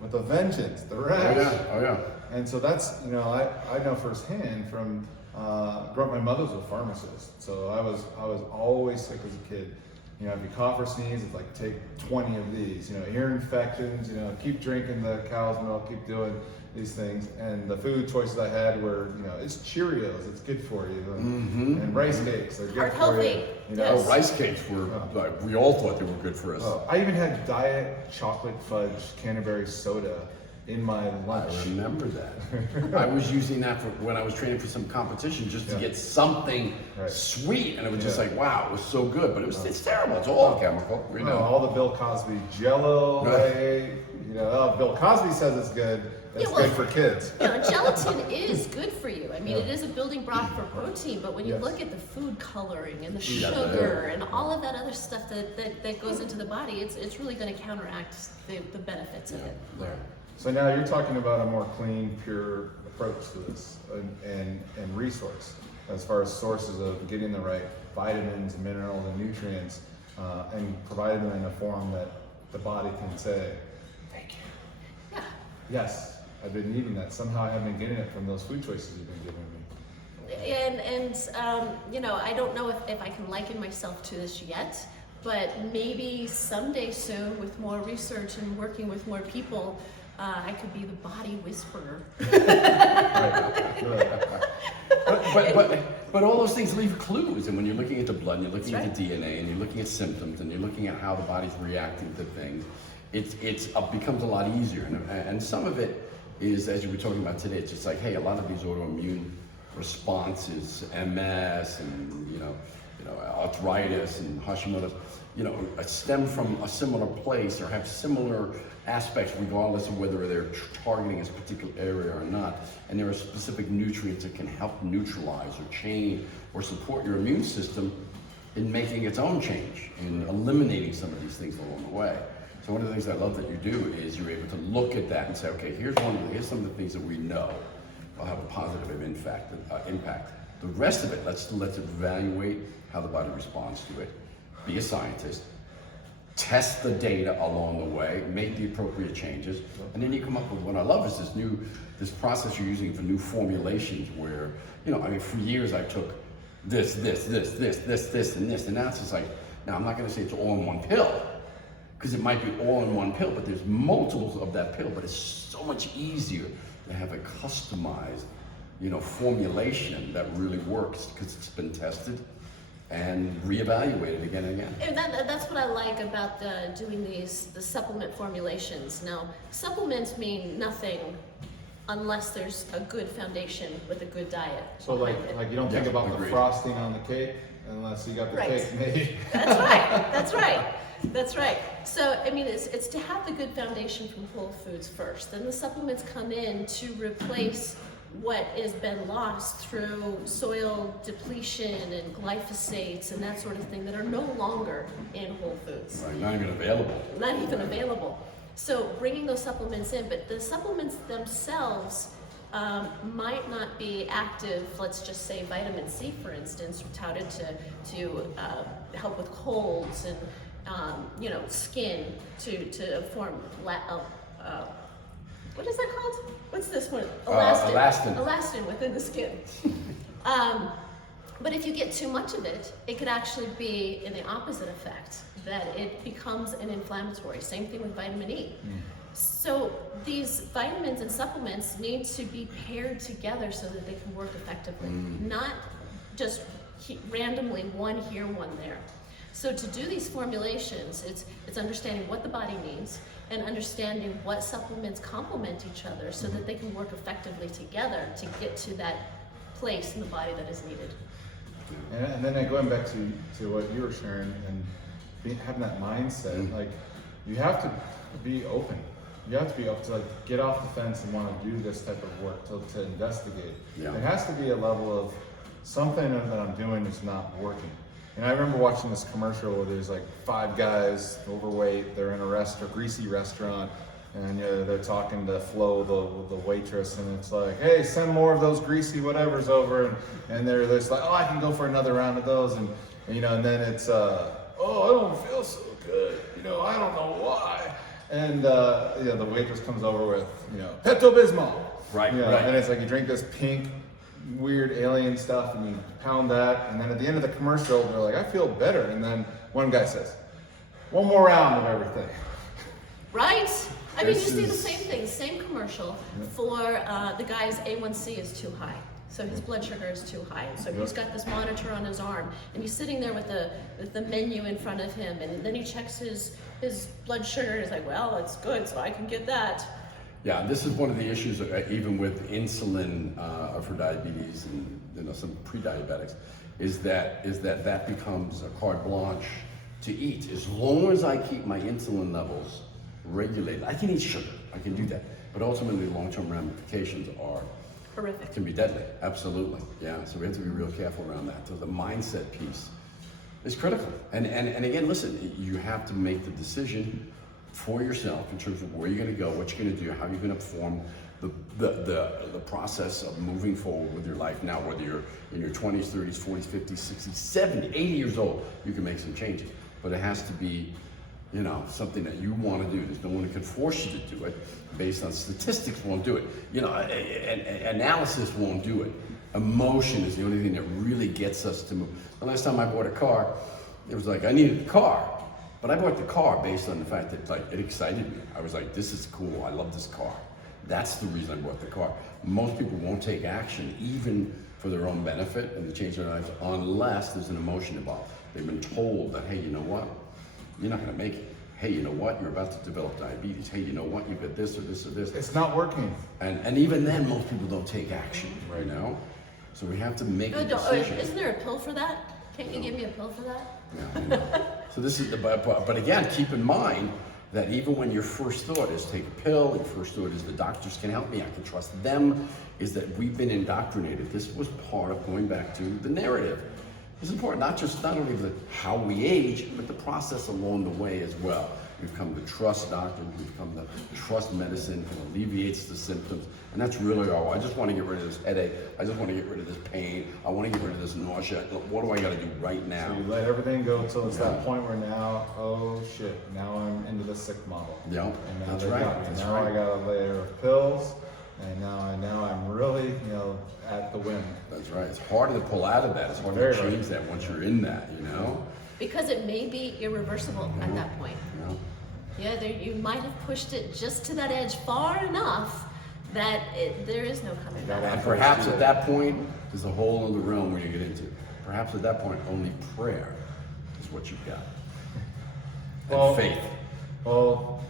with a vengeance? The rash. Oh yeah. And so that's, you know, I know firsthand from my mother was a pharmacist, so I was always sick as a kid. You know, if you cough or sneeze, it's like take 20 of these. You know, ear infections. You know, keep drinking the cow's milk, keep doing these things. And the food choices I had were, you know, it's Cheerios, it's good for you, and rice cakes, they're good for you. You know, Rice cakes were like, we all thought they were good for us. I even had diet chocolate fudge Canterbury soda in my lunch. I remember that. I was using that for when I was training for some competition, just to get something sweet, and it was just like, wow, it was so good. But it's terrible. It's all chemical. You know, all the Bill Cosby Jello. You know, Bill Cosby says it's good. It's good for kids. You know, gelatin is good for you. I mean, it is a building block for protein, but when you look at the food coloring and the sugar and all of that other stuff that goes into the body, it's really going to counteract the benefits of it. So now you're talking about a more clean, pure approach to this and resource as far as sources of getting the right vitamins, minerals, and nutrients and providing them in a form that the body can say, thank you. Yeah. Yes, I've been needing that. Somehow I haven't been getting it from those food choices you've been giving me. And you know, I don't know if I can liken myself to this yet, but maybe someday soon with more research and working with more people, I could be the body whisperer. But all those things leave clues, and when you're looking at the blood, and you're looking That's at the DNA, and you're looking at symptoms, and you're looking at how the body's reacting to things, it becomes a lot easier. And some of it is, as you were talking about today, it's just like, hey, a lot of these autoimmune responses, MS, and you know, arthritis and Hashimoto's, stem from a similar place or have similar aspects regardless of whether they're targeting a particular area or not. And there are specific nutrients that can help neutralize or change or support your immune system in making its own change, in eliminating some of these things along the way. So one of the things I love that you do is you're able to look at that and say, okay, here's some of the things that we know will have a positive impact. The rest of it, let's evaluate how the body responds to it. Be a scientist, test the data along the way, make the appropriate changes, and then you come up with what I love is this process you're using for new formulations where, for years I took this, and this, and now it's just like, now I'm not gonna say it's all in one pill, because it might be all in one pill, but there's multiples of that pill, but it's so much easier to have a customized, formulation that really works because it's been tested and reevaluated again and again. And that's what I like about doing the supplement formulations. Now, supplements mean nothing unless there's a good foundation with a good diet. So like you don't think about agreed. the frosting on the cake unless you got the cake made. That's right. That's right. So, it's to have the good foundation from whole foods first. Then the supplements come in to replace what has been lost through soil depletion and glyphosates and that sort of thing that are no longer in whole foods. Right, not even available. Not even available. So bringing those supplements in, but the supplements themselves might not be active. Let's just say vitamin C, for instance, touted to help with colds and skin to form what is that called? What's this one? Elastin. Elastin within the skin. But if you get too much of it, it could actually be in the opposite effect, that it becomes an inflammatory. Same thing with vitamin E. So these vitamins and supplements need to be paired together so that they can work effectively, not just randomly one here, one there. So to do these formulations, it's understanding what the body needs and understanding what supplements complement each other so that they can work effectively together to get to that place in the body that is needed. And then going back to what you were sharing and having that mindset, like you have to be open. You have to be able to get off the fence and want to do this type of work to investigate. Yeah. There has to be a level of something that I'm doing is not working. And I remember watching this commercial where there's 5 guys overweight, they're in a greasy restaurant, and they're talking to Flo, the waitress, and it's like, hey, send more of those greasy whatevers over, and they're just like, oh, I can go for another round of those, and then it's, oh, I don't feel so good, I don't know why, and the waitress comes over with, Pepto-Bismol, right. And it's like you drink this pink, weird alien stuff and you pound that, and then at the end of the commercial they're like, I feel better, and then one guy says, one more round of everything. Right? You see the same thing, same commercial for the guy's A1C is too high. So his blood sugar is too high. So he's got this monitor on his arm and he's sitting there with the menu in front of him, and then he checks his blood sugar and he's like, well, it's good, so I can get that. Yeah, this is one of the issues, even with insulin for diabetes and some pre-diabetics, is that becomes a carte blanche to eat. As long as I keep my insulin levels regulated, I can eat sugar, I can do that. But ultimately, long-term ramifications are horrific. Can be deadly, absolutely. Yeah, so we have to be real careful around that. So the mindset piece is critical. And again, listen, you have to make the decision for yourself in terms of where you're going to go, what you're going to do, how you're going to perform the process of moving forward with your life now, whether you're in your 20s, 30s, 40s, 50s, 60s, 70s, 80 years old, you can make some changes. But it has to be, you know, something that you want to do. There's no one who can force you to do it based on statistics won't do it. You know, analysis won't do it. Emotion is the only thing that really gets us to move. The last time I bought a car, it was like I needed a car, but I bought the car based on the fact that like it excited me. I was like, this is cool, I love this car. That's the reason I bought the car. Most people won't take action, even for their own benefit and to change their lives, unless there's an emotion involved. They've been told that, hey, you know what? You're not gonna make it. Hey, you know what? You're about to develop diabetes. Hey, you know what? You've got this or this or this. It's not working. And even then, most people don't take action, you know? So we have to make a decision. Isn't there a pill for that? Can't you give me a pill for that? Yeah, I know. So this is, but again, keep in mind that even when your first thought is take a pill, your first thought is the doctors can help me, I can trust them, is that we've been indoctrinated. This was part of going back to the narrative. It's important, not only how we age, but the process along the way as well. We've come to trust doctors, we've come to trust medicine, it alleviates the symptoms, and that's really all. I just want to get rid of this headache, I just want to get rid of this pain, I want to get rid of this nausea. What do I got to do right now? So you let everything go until it's that point where now, oh shit, now I'm into the sick model. Yeah, and now that's they right. got me. That's now right. I got a layer of pills, and now I'm really, you know, at the whim. That's right. It's harder to pull out of that. It's harder Very to change hard. that once you're in that, you know? Because it may be irreversible at that point. Yeah. Yeah, you might have pushed it just to that edge far enough that there is no coming back. And perhaps at that point, there's a whole other realm where you get into. Perhaps at that point, only prayer is what you've got. And faith. Well,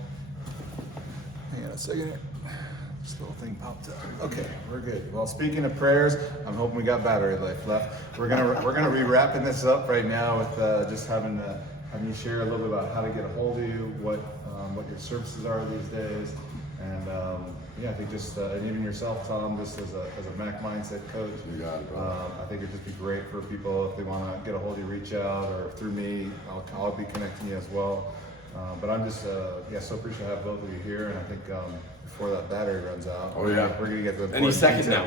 hang on a second here. This little thing popped up. Okay, we're good. Well, speaking of prayers, I'm hoping we got battery life left. We're gonna be wrapping this up right now with just having you share a little bit about how to get a hold of you, what your services are these days, and yeah, I think just and even yourself, Tom, just as a Mac Mindset coach. You got it, bro. I think it'd just be great for people if they want to get a hold of you, reach out, or through me, I'll be connecting you as well. But I'm just so appreciative to have both of you here, and I think before that battery runs out, Oh, yeah. we're gonna get the Any second now.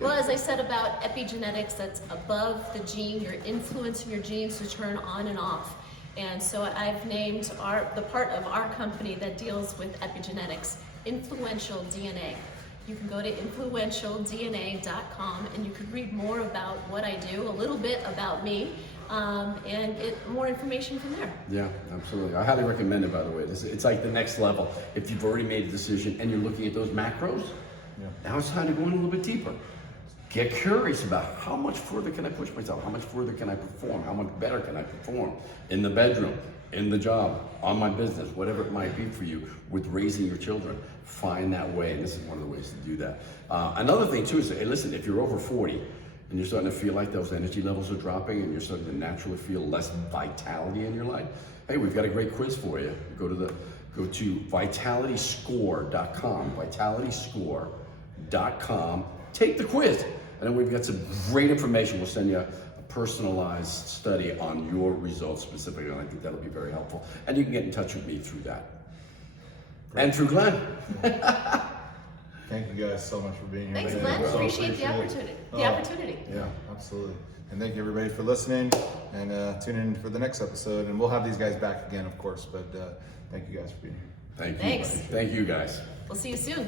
Well, as I said about epigenetics, that's above the gene. You're influencing your genes to turn on and off. And so I've named the part of our company that deals with epigenetics, Influential DNA. You can go to influentialdna.com and you can read more about what I do, a little bit about me, and more information from there. Yeah, absolutely. I highly recommend it, by the way. It's like the next level. If you've already made a decision and you're looking at those macros, now it's time to go in a little bit deeper. Get curious about how much further can I push myself? How much further can I perform? How much better can I perform in the bedroom, in the job, on my business, whatever it might be for you with raising your children. Find that way, and this is one of the ways to do that. Another thing too is, hey, listen, if you're over 40 and you're starting to feel like those energy levels are dropping and you're starting to naturally feel less vitality in your life, hey, we've got a great quiz for you. Go to vitalityscore.com, vitalityscore.com. Take the quiz, and then we've got some great information. We'll send you a personalized study on your results specifically, and I think that'll be very helpful. And you can get in touch with me through that. Great. And through Glenn. Thank you guys so much for being here. Thanks, today. Glenn. So Appreciate the opportunity. Yeah, absolutely. And thank you everybody for listening, and tune in for the next episode. And we'll have these guys back again, of course. But thank you guys for being here. Thank you. Thanks. Thank you, guys. We'll see you soon.